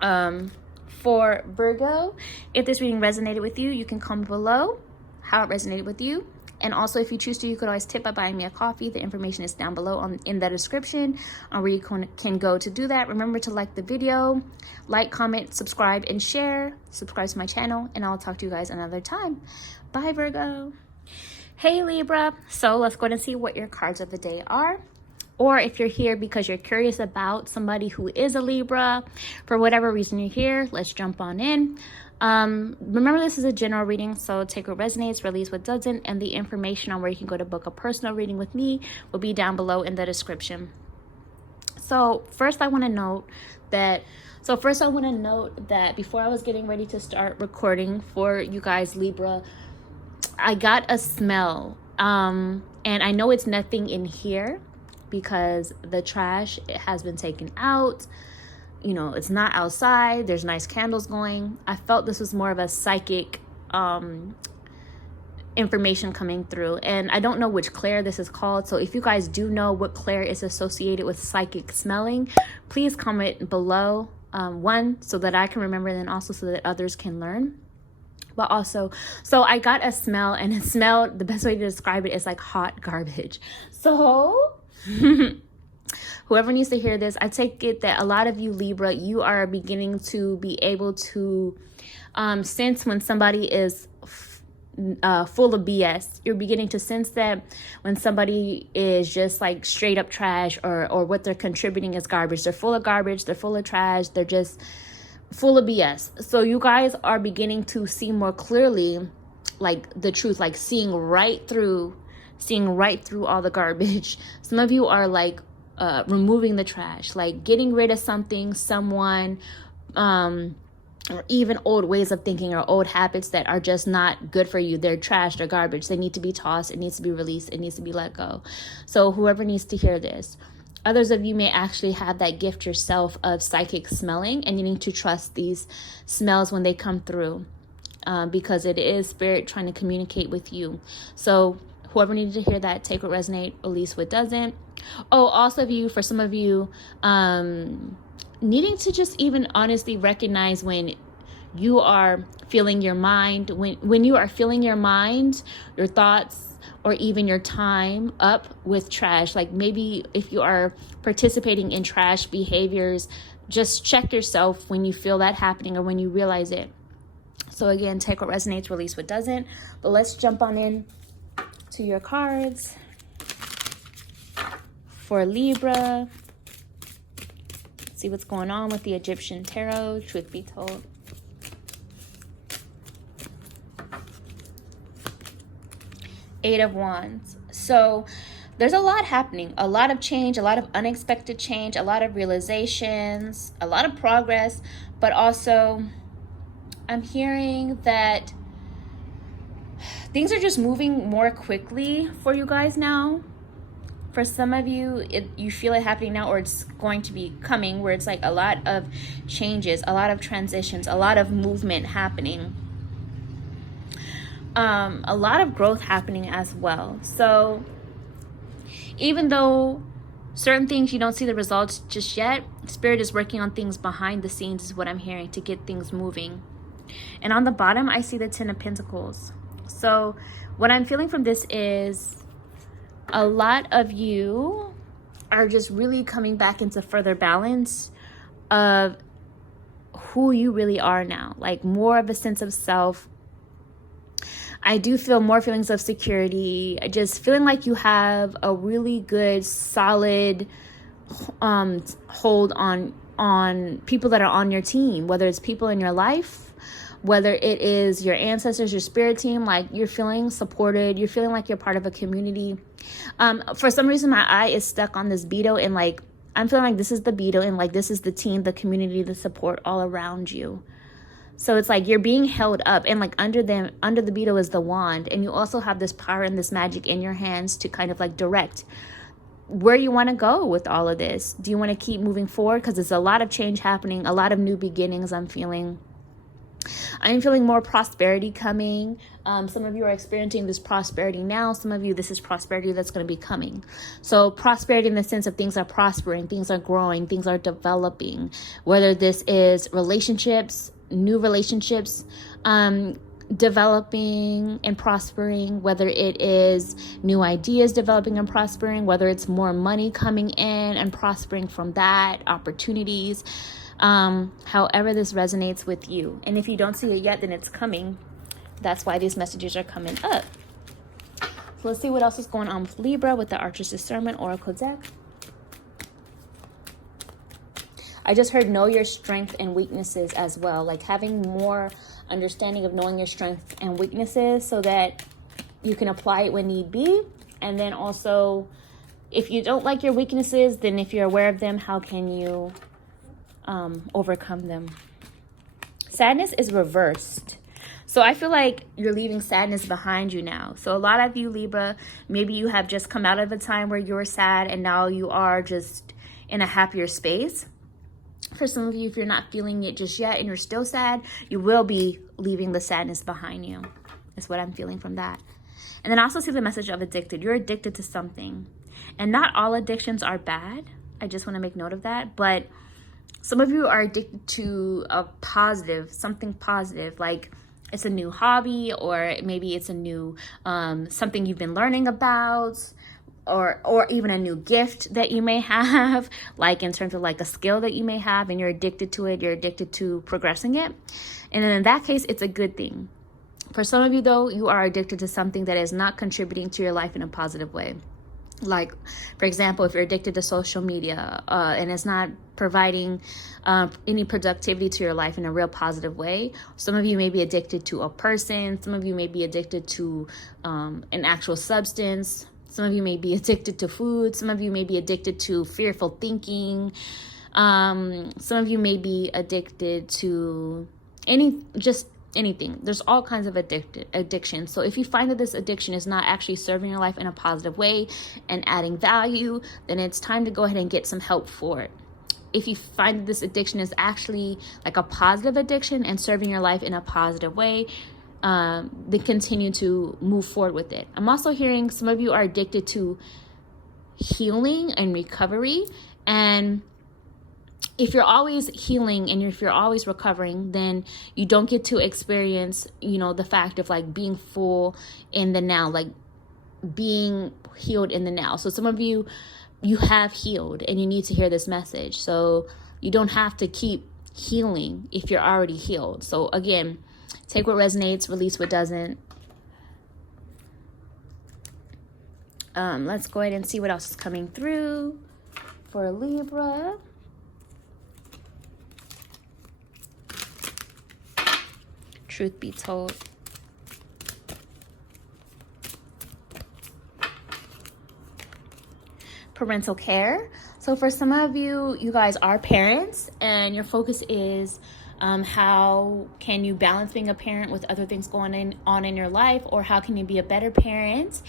for Virgo. If this reading resonated with you, you can comment below how it resonated with you. And also, if you choose to, you could always tip by buying me a coffee. The information is down below in the description on where you can go to do that. Remember to like the video, like, comment, subscribe, and share. Subscribe to my channel, and I'll talk to you guys another time. Bye, Virgo. Hey, Libra. So let's go ahead and see what your cards of the day are. Or if you're here because you're curious about somebody who is a Libra, for whatever reason you're here, let's jump on in. Remember, this is a general reading, so take what resonates, release what doesn't, and the information on where you can go to book a personal reading with me will be down below in the description. So first I want to note that before I was getting ready to start recording for you guys, Libra, I got a smell, and I know it's nothing in here because the trash has been taken out. You know, it's not outside. There's nice candles going. I felt this was more of a psychic information coming through. And I don't know which clair this is called. So if you guys do know what clair is associated with psychic smelling, please comment below. One, so that I can remember, and then also so that others can learn. But also, so I got a smell, and it smelled, the best way to describe it is like hot garbage. So whoever needs to hear this, I take it that a lot of you Libra, you are beginning to be able to sense when somebody is full of BS. You're beginning to sense that when somebody is just like straight up trash, or what they're contributing is garbage. They're full of garbage, they're full of trash, they're just full of BS. So you guys are beginning to see more clearly like the truth, like seeing right through seeing right through all the garbage. Some of you are like removing the trash, like getting rid of something, someone, or even old ways of thinking or old habits that are just not good for you. They're trash, they're garbage. They need to be tossed. It needs to be released. It needs to be let go. So whoever needs to hear this. Others of you may actually have that gift yourself of psychic smelling and needing to trust these smells when they come through, because it is spirit trying to communicate with you. So whoever needed to hear that, take what resonates, release what doesn't. Oh, also for some of you, needing to just even honestly recognize when you are feeling your mind, when you are filling your mind, your thoughts, or even your time up with trash. Like maybe if you are participating in trash behaviors, just check yourself when you feel that happening or when you realize it. So again, take what resonates, release what doesn't. But let's jump on in to your cards for Libra. Let's see what's going on with the Egyptian tarot, truth be told. Eight of Wands. So there's a lot happening, a lot of change, a lot of unexpected change, a lot of realizations, a lot of progress, but also I'm hearing that things are just moving more quickly for you guys now. For some of you, you feel it happening now, or it's going to be coming, where it's like a lot of changes, a lot of transitions, a lot of movement happening. A lot of growth happening as well. So even though certain things you don't see the results just yet, Spirit is working on things behind the scenes is what I'm hearing to get things moving. And on the bottom, I see the Ten of Pentacles. So what I'm feeling from this is a lot of you are just really coming back into further balance of who you really are now. Like more of a sense of self. I do feel more feelings of security. Just feeling like you have a really good, solid hold on people that are on your team, whether it's people in your life, whether it is your ancestors, your spirit team. Like you're feeling supported. You're feeling like you're part of a community. For some reason, my eye is stuck on this beetle, and like I'm feeling like this is the beetle, and like this is the team, the community, the support all around you. So it's like you're being held up, and like under the beetle is the wand, and you also have this power and this magic in your hands to kind of like direct where you want to go with all of this. Do you want to keep moving forward? Because there's a lot of change happening, a lot of new beginnings. I'm feeling more prosperity coming. Some of you are experiencing this prosperity now. Some of you, this is prosperity that's going to be coming. So prosperity in the sense of things are prospering, things are growing, things are developing, whether this is relationships, new relationships, developing and prospering, whether it is new ideas developing and prospering, whether it's more money coming in and prospering from that, opportunities, however this resonates with you. And if you don't see it yet, then it's coming. That's why these messages are coming up. So let's see what else is going on with Libra with the Archer's Discernment Oracle deck. I just heard know your strength and weaknesses as well. Like having more understanding of knowing your strengths and weaknesses so that you can apply it when need be. And then also, if you don't like your weaknesses, then if you're aware of them, how can you overcome them? Sadness is reversed. So I feel like you're leaving sadness behind you now. So a lot of you, Libra, maybe you have just come out of a time where you were sad and now you are just in a happier space. For some of you, if you're not feeling it just yet and you're still sad, you will be leaving the sadness behind you. That's what I'm feeling from that. And then I also see the message of addicted. You're addicted to something. And not all addictions are bad. I just want to make note of that. But some of you are addicted to a positive, something positive. Like it's a new hobby, or maybe it's a new something you've been learning about. Or even a new gift that you may have, like in terms of like a skill that you may have, and you're addicted to it, you're addicted to progressing it. And then in that case, it's a good thing. For some of you though, you are addicted to something that is not contributing to your life in a positive way. Like, for example, if you're addicted to social media and it's not providing any productivity to your life in a real positive way. Some of you may be addicted to a person. Some of you may be addicted to an actual substance. Some of you may be addicted to food. Some of you may be addicted to fearful thinking. Some of you may be addicted to anything. There's all kinds of addiction. So if you find that this addiction is not actually serving your life in a positive way and adding value, then it's time to go ahead and get some help for it. If you find that this addiction is actually like a positive addiction and serving your life in a positive way, then continue to move forward with it. I'm also hearing some of you are addicted to healing and recovery, and if you're always healing and if you're always recovering, then you don't get to experience, the fact of like being full in the now, like being healed in the now. So some of you have healed and you need to hear this message. So you don't have to keep healing if you're already healed. So again, take what resonates, release what doesn't. Let's go ahead and see what else is coming through for Libra. Truth be told. Parental care. So for some of you, you guys are parents and your focus is how can you balance being a parent with other things going on in your life, or how can you be a better parent?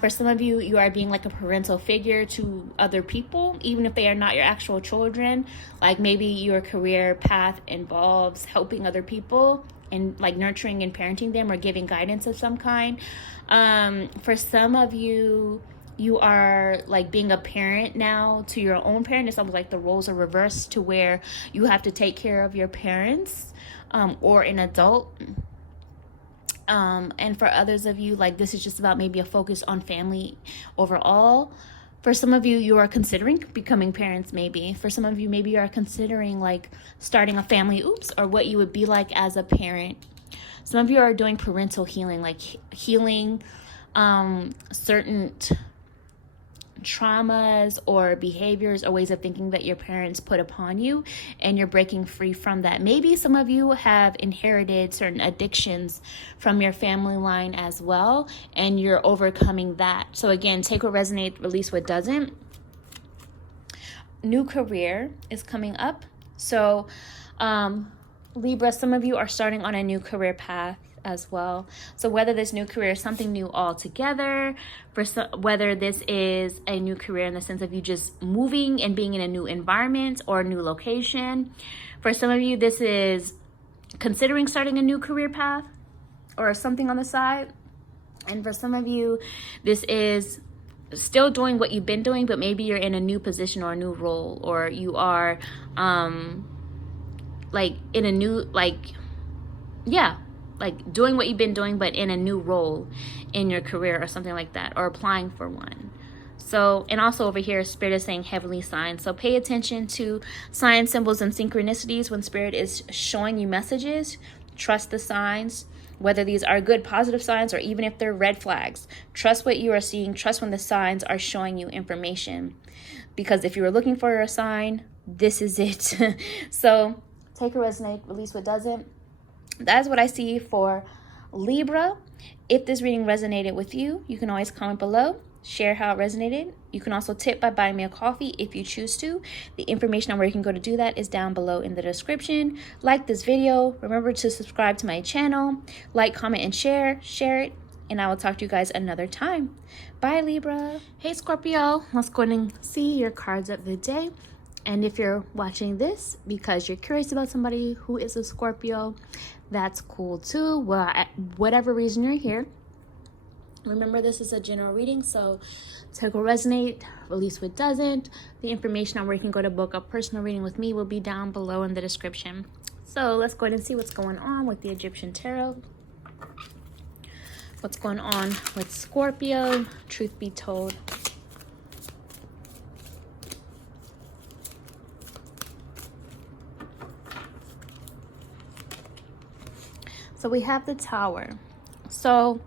For some of you, you are being like a parental figure to other people, even if they are not your actual children. Like maybe your career path involves helping other people and like nurturing and parenting them or giving guidance of some kind. For some of you, you are like being a parent now to your own parent. It's almost like the roles are reversed to where you have to take care of your parents or an adult. And for others of you, like this is just about maybe a focus on family overall. For some of you, you are considering becoming parents maybe. For some of you, maybe you are considering like starting a family, or what you would be like as a parent. Some of you are doing parental healing, like healing certain traumas or behaviors or ways of thinking that your parents put upon you, and you're breaking free from that. Maybe some of you have inherited certain addictions from your family line as well, and you're overcoming that. So again, take what resonates, release what doesn't. New career is coming up. So Libra, some of you are starting on a new career path as well. So whether this new career is something new altogether, whether this is a new career in the sense of you just moving and being in a new environment or a new location. For some of you, this is considering starting a new career path or something on the side. And for some of you, this is still doing what you've been doing, but maybe you're in a new position or a new role, or you are like in a new, like doing what you've been doing, but in a new role in your career or something like that, or applying for one. So, and also over here, Spirit is saying heavenly signs. So pay attention to signs, symbols, and synchronicities when Spirit is showing you messages. Trust the signs, whether these are good, positive signs, or even if they're red flags. Trust what you are seeing. Trust when the signs are showing you information. Because if you were looking for a sign, this is it. So take what resonates, release what doesn't. That is what I see for Libra. If this reading resonated with you, you can always comment below, share how it resonated. You can also tip by buying me a coffee if you choose to. The information on where you can go to do that is down below in the description. Like this video. Remember to subscribe to my channel. Like, comment, and share. Share it. And I will talk to you guys another time. Bye, Libra. Hey, Scorpio. Let's go ahead and see your cards of the day. And if you're watching this because you're curious about somebody who is a Scorpio, that's cool too. Well, whatever reason you're here, remember this is a general reading, so take what resonate, release what doesn't. The information on where you can go to book a personal reading with me will be down below in the description. So let's go ahead and see what's going on with the Egyptian Tarot. What's going on with Scorpio, truth be told. So we have the Tower. So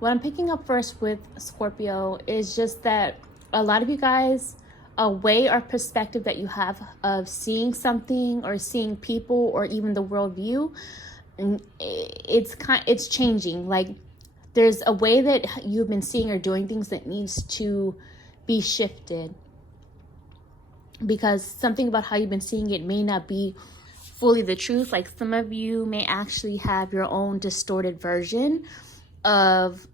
What I'm picking up first with Scorpio is just that a lot of you guys, a way or perspective that you have of seeing something or seeing people or even the worldview, it's changing. Like, there's a way that you've been seeing or doing things that needs to be shifted, because something about how you've been seeing it may not be fully the truth. Like, some of you may actually have your own distorted version of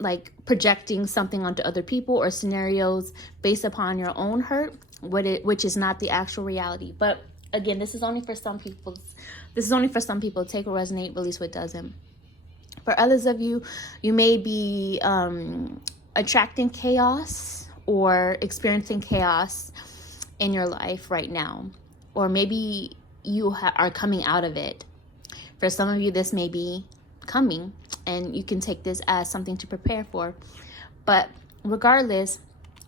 like projecting something onto other people or scenarios based upon your own hurt, which is not the actual reality. But again, this is only for some people. Take what resonate, release what doesn't. For others of you, you may be attracting chaos or experiencing chaos in your life right now, or maybe you are coming out of it. For some of you, this may be coming, and you can take this as something to prepare for. But regardless,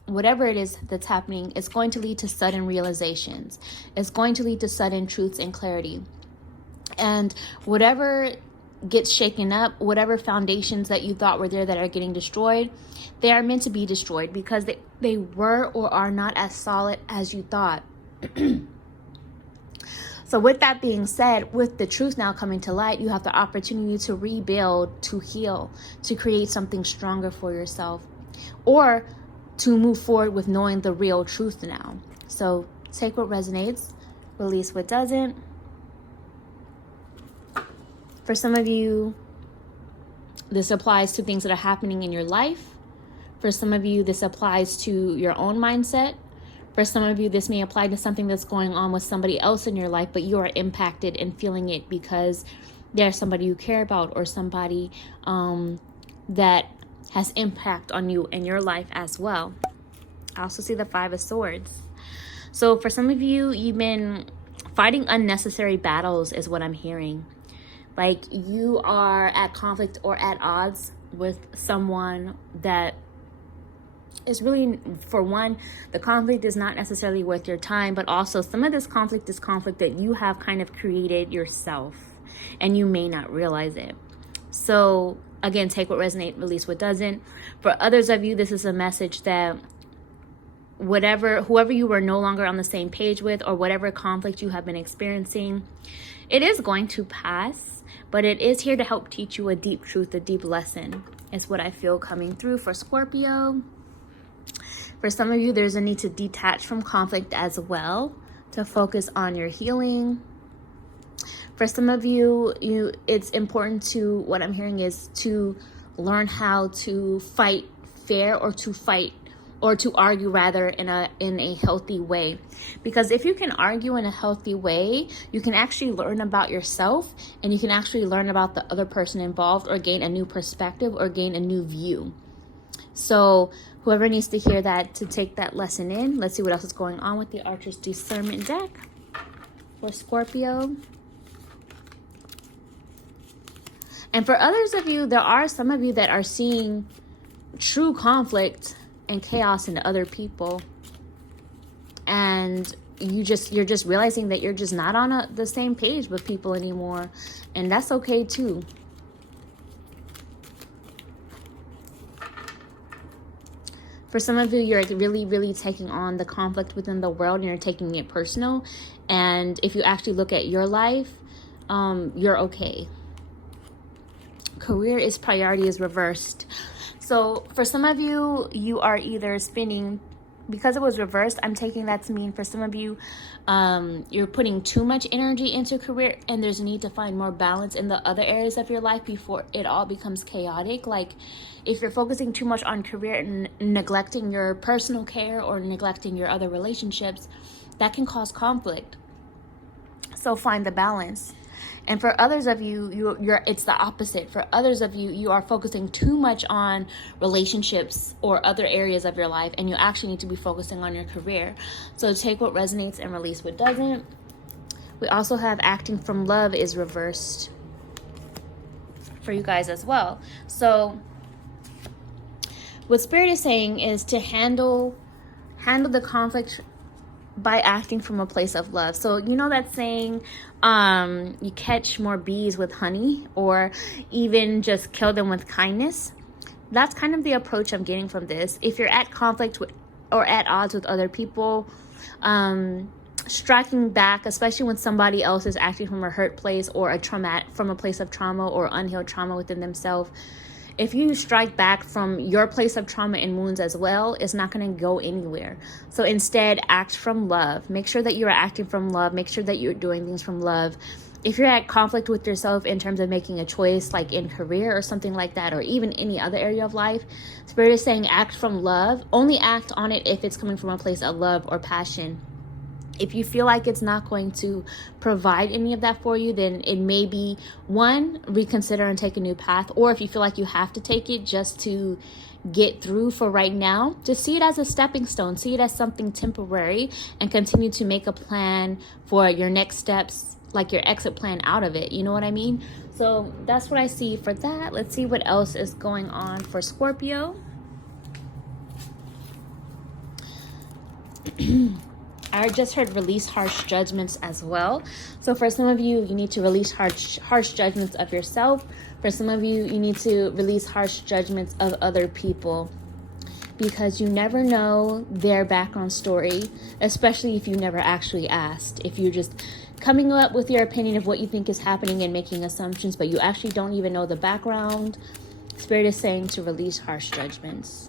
whatever it is that's happening, it's going to lead to sudden realizations. It's going to lead to sudden truths and clarity. And whatever gets shaken up, whatever foundations that you thought were there that are getting destroyed, they are meant to be destroyed, because they were or are not as solid as you thought. So with that being said, with the truth now coming to light, you have the opportunity to rebuild, to heal, to create something stronger for yourself, or to move forward with knowing the real truth now. So take what resonates, release what doesn't. For some of you, this applies to things that are happening in your life. For some of you, this applies to your own mindset. For some of you, this may apply to something that's going on with somebody else in your life, but you are impacted and feeling it because there's somebody you care about, or somebody that has impact on you in your life as well. I also see the 5 of Swords. So for some of you, you've been fighting unnecessary battles is what I'm hearing. Like, you are at conflict or at odds with someone that is really, for one, the conflict is not necessarily worth your time, but also some of this conflict is conflict that you have kind of created yourself, and you may not realize it. So again, take what resonates, release what doesn't. For others of you, this is a message that whoever you were no longer on the same page with, or whatever conflict you have been experiencing, it is going to pass, but it is here to help teach you a deep truth, a deep lesson, is what I feel coming through for Scorpio. For some of you, there's a need to detach from conflict as well, to focus on your healing. For some of you, it's important to, what I'm hearing is to learn how to fight fair, or to argue rather in a healthy way. Because if you can argue in a healthy way, you can actually learn about yourself, and you can actually learn about the other person involved, or gain a new perspective, or gain a new view. So whoever needs to hear that, to take that lesson in. Let's see what else is going on with the Archer's Discernment deck for Scorpio. And for others of you, there are some of you that are seeing true conflict and chaos in other people, and you're just realizing that you're just not on the same page with people anymore, and that's okay too. For some of you, you're really, really taking on the conflict within the world, and you're taking it personal. And if you actually look at your life, you're okay. Career is priority is reversed. So for some of you, you are either spending, because it was reversed, I'm taking that to mean for some of you, you're putting too much energy into career, and there's a need to find more balance in the other areas of your life before it all becomes chaotic. Like, if you're focusing too much on career and neglecting your personal care, or neglecting your other relationships, that can cause conflict. So find the balance. And for others of you, it's the opposite. For others of you, you are focusing too much on relationships or other areas of your life, and you actually need to be focusing on your career. So take what resonates and release what doesn't. We also have acting from love is reversed for you guys as well. So what Spirit is saying is to handle the conflict by acting from a place of love. So you know that saying, you catch more bees with honey, or even just kill them with kindness. that's kind of the approach I'm getting from this. If you're at conflict with or at odds with other people, striking back, especially when somebody else is acting from a hurt place or from a place of trauma or unhealed trauma within themselves, if you strike back from your place of trauma and wounds as well, it's not going to go anywhere. So instead, act from love. Make sure that you are acting from love. Make sure that you're doing things from love. If you're at conflict with yourself in terms of making a choice, like in career or something like that, or even any other area of life, Spirit is saying act from love. Only act on it if it's coming from a place of love or passion. If you feel like it's not going to provide any of that for you, then it may be, one, reconsider and take a new path. Or if you feel like you have to take it just to get through for right now, just see it as a stepping stone. See it as something temporary and continue to make a plan for your next steps, like your exit plan out of it. You know what I mean? So that's what I see for that. Let's see what else is going on for Scorpio. I just heard release harsh judgments as well. So for some of you, you need to release harsh judgments of yourself. For some of you, you need to release harsh judgments of other people, because you never know their background story, especially if you never actually asked. If you're just coming up with your opinion of what you think is happening and making assumptions, but you actually don't even know the background, Spirit is saying to release harsh judgments.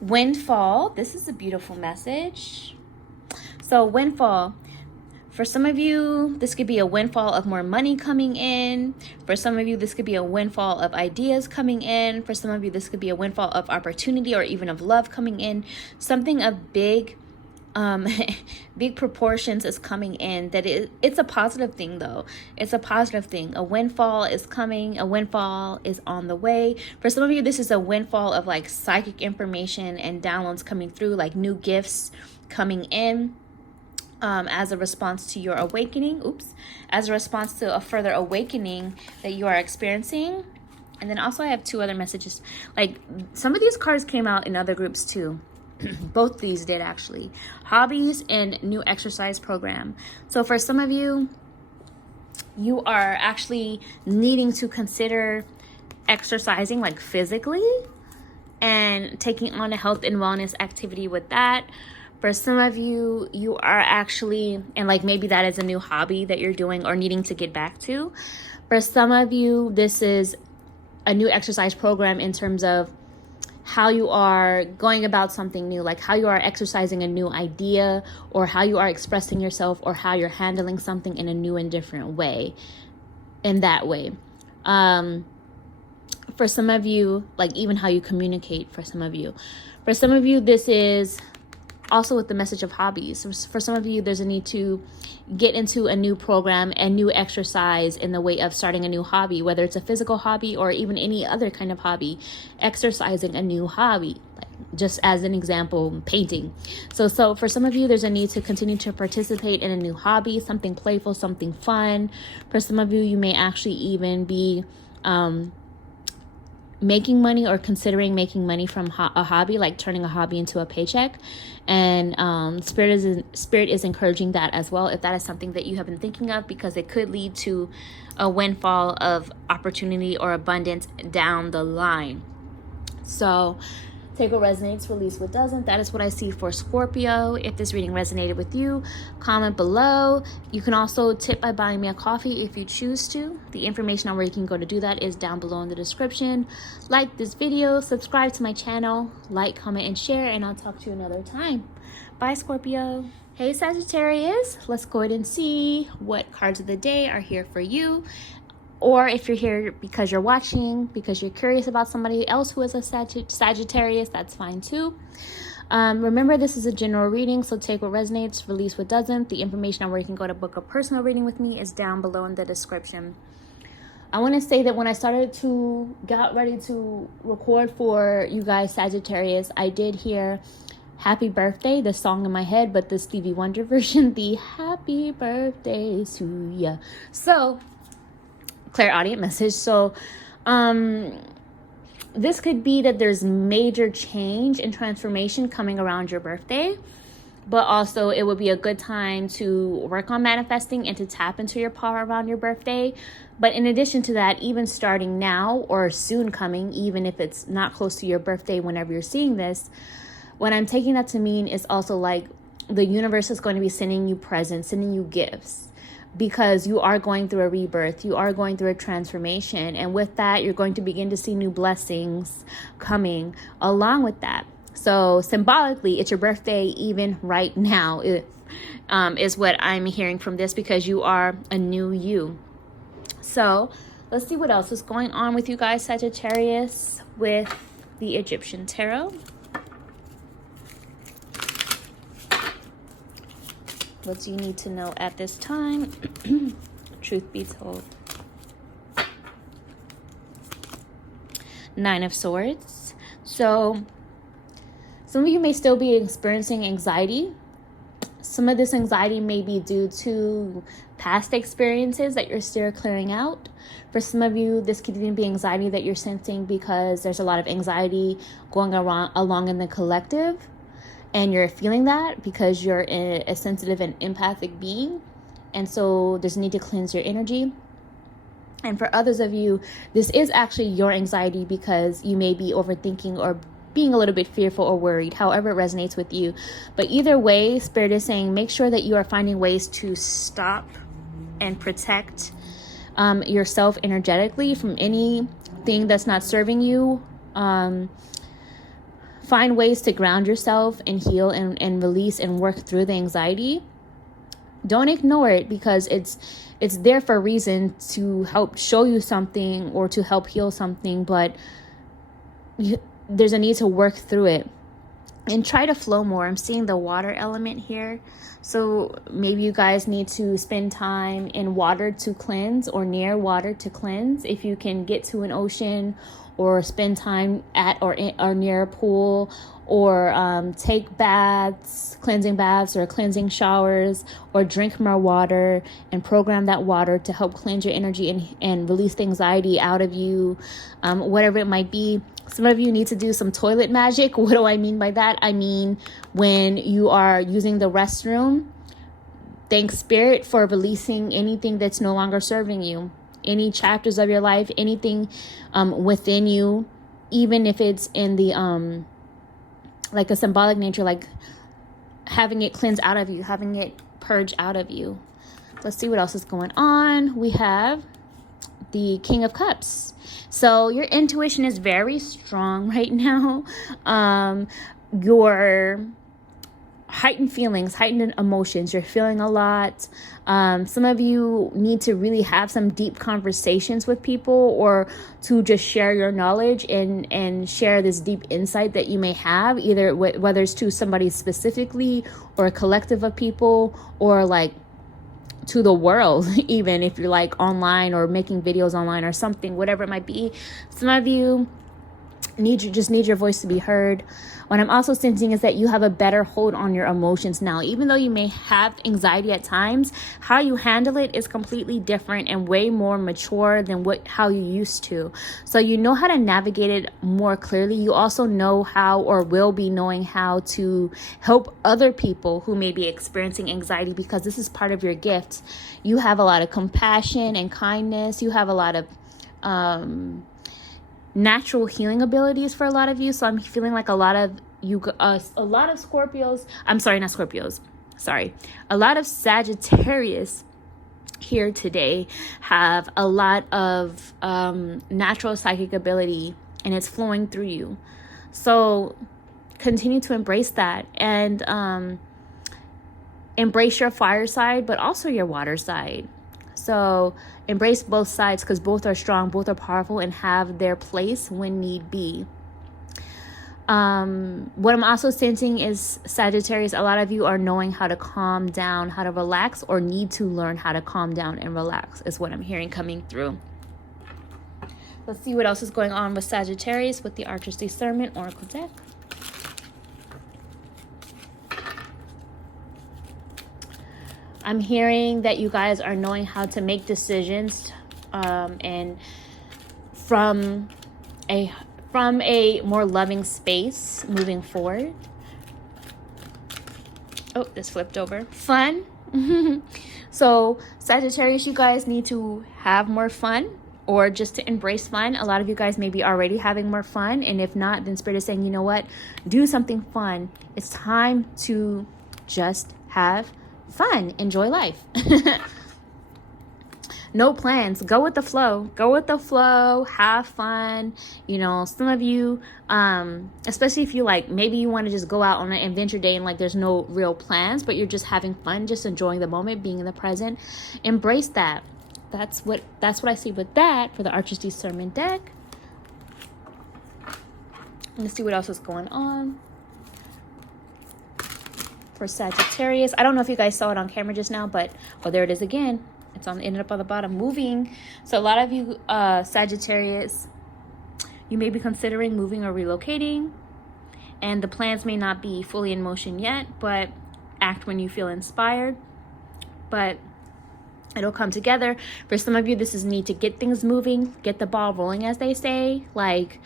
Windfall. This is a beautiful message. So windfall. For some of you, this could be a windfall of more money coming in. For some of you, this could be a windfall of ideas coming in. For some of you, this could be a windfall of opportunity or even of love coming in. Something of big proportions is coming in. It's a positive thing, though. It's a positive thing. A windfall is coming. A windfall is on the way. For some of you, this is a windfall of like psychic information and downloads coming through, like new gifts coming in. As a response to your awakening, as a response to a further awakening that you are experiencing. And then also I have two other messages. Like some of these cards came out in other groups too. Both these did actually. Hobbies and new exercise program. So for some of you, you are actually needing to consider exercising like physically and taking on a health and wellness activity with that. For some of you, you are actually, and like maybe that is a new hobby that you're doing or needing to get back to. For some of you, this is a new exercise program in terms of how you are going about something new, like how you are exercising a new idea or how you are expressing yourself or how you're handling something in a new and different way, in that way. For some of you, like even how you communicate for some of you. For some of you, this is also with the message of hobbies. For some of you, there's a need to get into a new program and new exercise in the way of starting a new hobby, whether it's a physical hobby or even any other kind of hobby. Exercising a new hobby, like just as an example, painting. So for some of you, there's a need to continue to participate in a new hobby, something playful, something fun. For some of you, you may actually even be making money or considering making money from a hobby, like turning a hobby into a paycheck. And Spirit is encouraging that as well, if that is something that you have been thinking of, because it could lead to a windfall of opportunity or abundance down the line. So take what resonates, release what doesn't. That is what I see for Scorpio. If this reading resonated with you, comment below. You can also tip by buying me a coffee if you choose to. The information on where you can go to do that is down below in the description. Like this video, subscribe to my channel, like, comment, and share, and I'll talk to you another time. Bye, Scorpio. Hey, Sagittarius. Let's go ahead and see what cards of the day are here for you. Or if you're here because you're watching, because you're curious about somebody else who is a Sagittarius, that's fine too. Remember, this is a general reading, so take what resonates, release what doesn't. The information on where you can go to book a personal reading with me is down below in the description. I want to say that when I got ready to record for you guys, Sagittarius, I did hear Happy Birthday, the song in my head, but the Stevie Wonder version, the Happy Birthday to ya. So clairaudient message. So this could be that there's major change and transformation coming around your birthday. but also it would be a good time to work on manifesting and to tap into your power around your birthday. But in addition to that, even starting now or soon coming, even if it's not close to your birthday whenever you're seeing this, what I'm taking that to mean is also like the universe is going to be sending you presents, sending you gifts, because you are going through a rebirth, you are going through a transformation, and with that you're going to begin to see new blessings coming along with that. So symbolically, it's your birthday even right now, is what I'm hearing from this, because you are a new you. So let's see what else is going on with you guys, Sagittarius, with the Egyptian Tarot. What do you need to know at this time? Truth be told. Nine of Swords. So some of you may still be experiencing anxiety. Some of this anxiety may be due to past experiences that you're still clearing out. For some of you, this could even be anxiety that you're sensing because there's a lot of anxiety going along in the collective. And you're feeling that because you're a sensitive and empathic being. And so there's a need to cleanse your energy. And for others of you, this is actually your anxiety because you may be overthinking or being a little bit fearful or worried, however it resonates with you. But either way, Spirit is saying make sure that you are finding ways to stop and protect yourself energetically from anything that's not serving you. Find ways to ground yourself and heal and release and work through the anxiety. Don't ignore it because it's there for a reason, to help show you something or to help heal something, but there's a need to work through it and try to flow more. I'm seeing the water element here. So maybe you guys need to spend time in water to cleanse or near water to cleanse. If you can get to an ocean or spend time at or near a pool, or take baths, cleansing baths or cleansing showers, or drink more water and program that water to help cleanse your energy and release the anxiety out of you, whatever it might be. Some of you need to do some toilet magic. What do I mean by that? I mean, when you are using the restroom, thank Spirit for releasing anything that's no longer serving you. Any chapters of your life, anything within you, even if it's in the like a symbolic nature, like having it cleanse out of you, having it purge out of you. Let's see what else is going on. We have the King of Cups. So your intuition is very strong right now. Your heightened feelings, heightened emotions, you're feeling a lot. Some of you need to really have some deep conversations with people, or to just share your knowledge and share this deep insight that you may have, either whether it's to somebody specifically or a collective of people, or like to the world, even if you're like online or making videos online or something, whatever it might be. Some of you just need your voice to be heard. What I'm also sensing is that you have a better hold on your emotions now. Even though you may have anxiety at times, how you handle it is completely different and way more mature than how you used to. So you know how to navigate it more clearly. You also know how, or will be knowing how, to help other people who may be experiencing anxiety, because this is part of your gift. You have a lot of compassion and kindness. You have a lot of natural healing abilities for a lot of you. So I'm feeling like a lot of Scorpios, a lot of Sagittarius here today have a lot of natural psychic ability, and it's flowing through you. So continue to embrace that, and embrace your fire side, but also your water side. So embrace both sides, because both are strong, both are powerful, and have their place when need be. What I'm also sensing is, Sagittarius, a lot of you are knowing how to calm down, how to relax, or need to learn how to calm down and relax, is what I'm hearing coming through. Let's see what else is going on with Sagittarius with the Archer's Discernment Oracle deck. I'm hearing that you guys are knowing how to make decisions, and from a more loving space moving forward. Oh, this flipped over. Fun. So Sagittarius, you guys need to have more fun, or just to embrace fun. A lot of you guys may be already having more fun, and if not, then Spirit is saying, you know what, do something fun. It's time to just have fun. Enjoy life. No plans. Go with the flow. Go with the flow. Have fun. You know, some of you, especially if you like, maybe you want to just go out on an adventure day and like there's no real plans, but you're just having fun, just enjoying the moment, being in the present. Embrace that. That's what I see with that for the Archer's Discernment deck. Let's see what else is going on for Sagittarius. I don't know if you guys saw it on camera just now, but oh, there it is again. It's ended up on the bottom, moving. So a lot of you Sagittarius, you may be considering moving or relocating, and the plans may not be fully in motion yet, but act when you feel inspired. But it'll come together. For some of you, this is need to get things moving, get the ball rolling, as they say. Like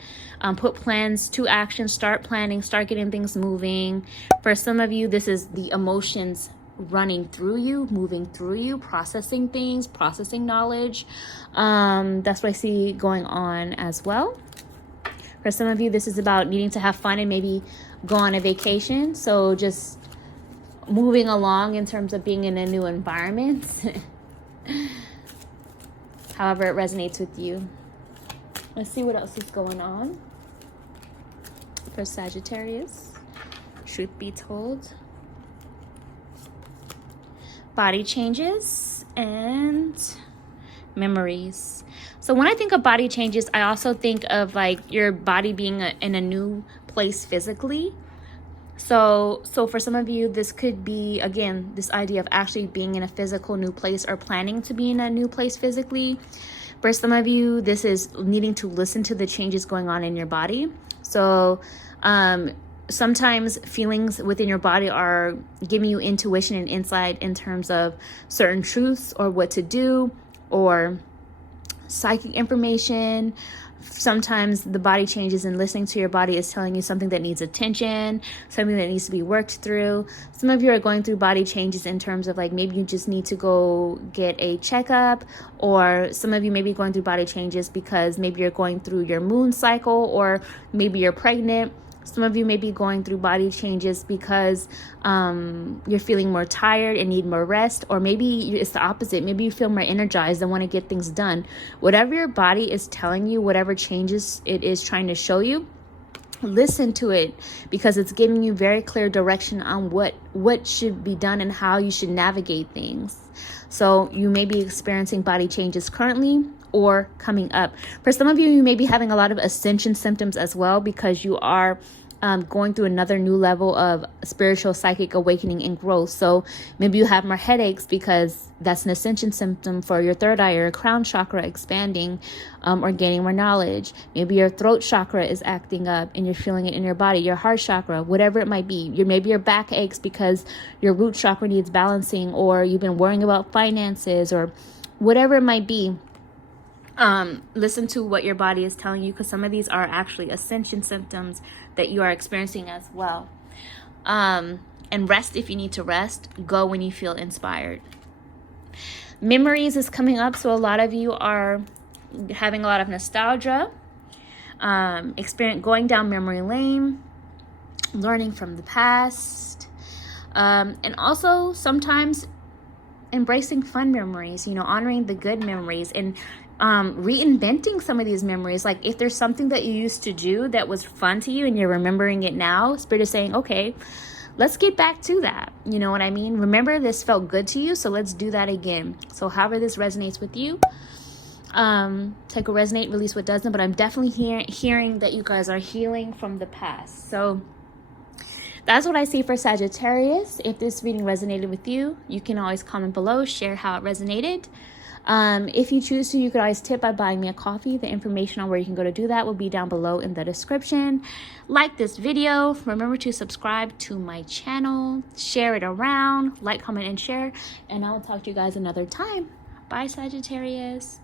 put plans to action, start planning, start getting things moving. For some of you, this is the emotions running through you, moving through you, processing things, processing knowledge. That's what I see going on as well. For some of you, this is about needing to have fun and maybe go on a vacation. So just moving along in terms of being in a new environment. However it resonates with you. Let's see what else is going on for Sagittarius. Truth be told, body changes and memories. So when I think of body changes, I also think of like your body being in a new place physically. So for some of you, this could be, again, this idea of actually being in a physical new place or planning to be in a new place physically. For some of you, this is needing to listen to the changes going on in your body. So sometimes feelings within your body are giving you intuition and insight in terms of certain truths or what to do, or psychic information. Sometimes the body changes, and listening to your body is telling you something that needs attention, something that needs to be worked through. Some of you are going through body changes in terms of like maybe you just need to go get a checkup, or some of you may be going through body changes because maybe you're going through your moon cycle, or maybe you're pregnant. Some of you may be going through body changes because you're feeling more tired and need more rest, or maybe it's the opposite. Maybe you feel more energized and want to get things done. Whatever your body is telling you, whatever changes it is trying to show you, listen to it, because it's giving you very clear direction on what should be done and how you should navigate things. So you may be experiencing body changes currently or coming up. For some of you, you may be having a lot of ascension symptoms as well, because you are going through another new level of spiritual psychic awakening and growth. So maybe you have more headaches because that's an ascension symptom for your third eye or crown chakra expanding or gaining more knowledge. Maybe your throat chakra is acting up and you're feeling it in your body, your heart chakra, whatever it might be. Maybe your back aches because your root chakra needs balancing, or you've been worrying about finances, or whatever it might be. Listen to what your body is telling you, because some of these are actually ascension symptoms that you are experiencing as well. And rest if you need to rest. Go when you feel inspired. Memories is coming up, so a lot of you are having a lot of nostalgia, going down memory lane, learning from the past, and also sometimes embracing fun memories, honoring the good memories, and reinventing some of these memories. Like if there's something that you used to do that was fun to you and you're remembering it now, Spirit is saying, okay, let's get back to that. You know what I mean? Remember, this felt good to you, so let's do that again. So however this resonates with you, take a resonate, release what doesn't, but I'm definitely hearing that you guys are healing from the past. So that's what I see for Sagittarius. If this reading resonated with you, you can always comment below, share how it resonated. If you choose to, you could always tip by buying me a coffee. The information on where you can go to do that will be down below in the description. Like this video. Remember to subscribe to my channel. Share it around. Like, comment, and share. And I will talk to you guys another time. Bye, Sagittarius.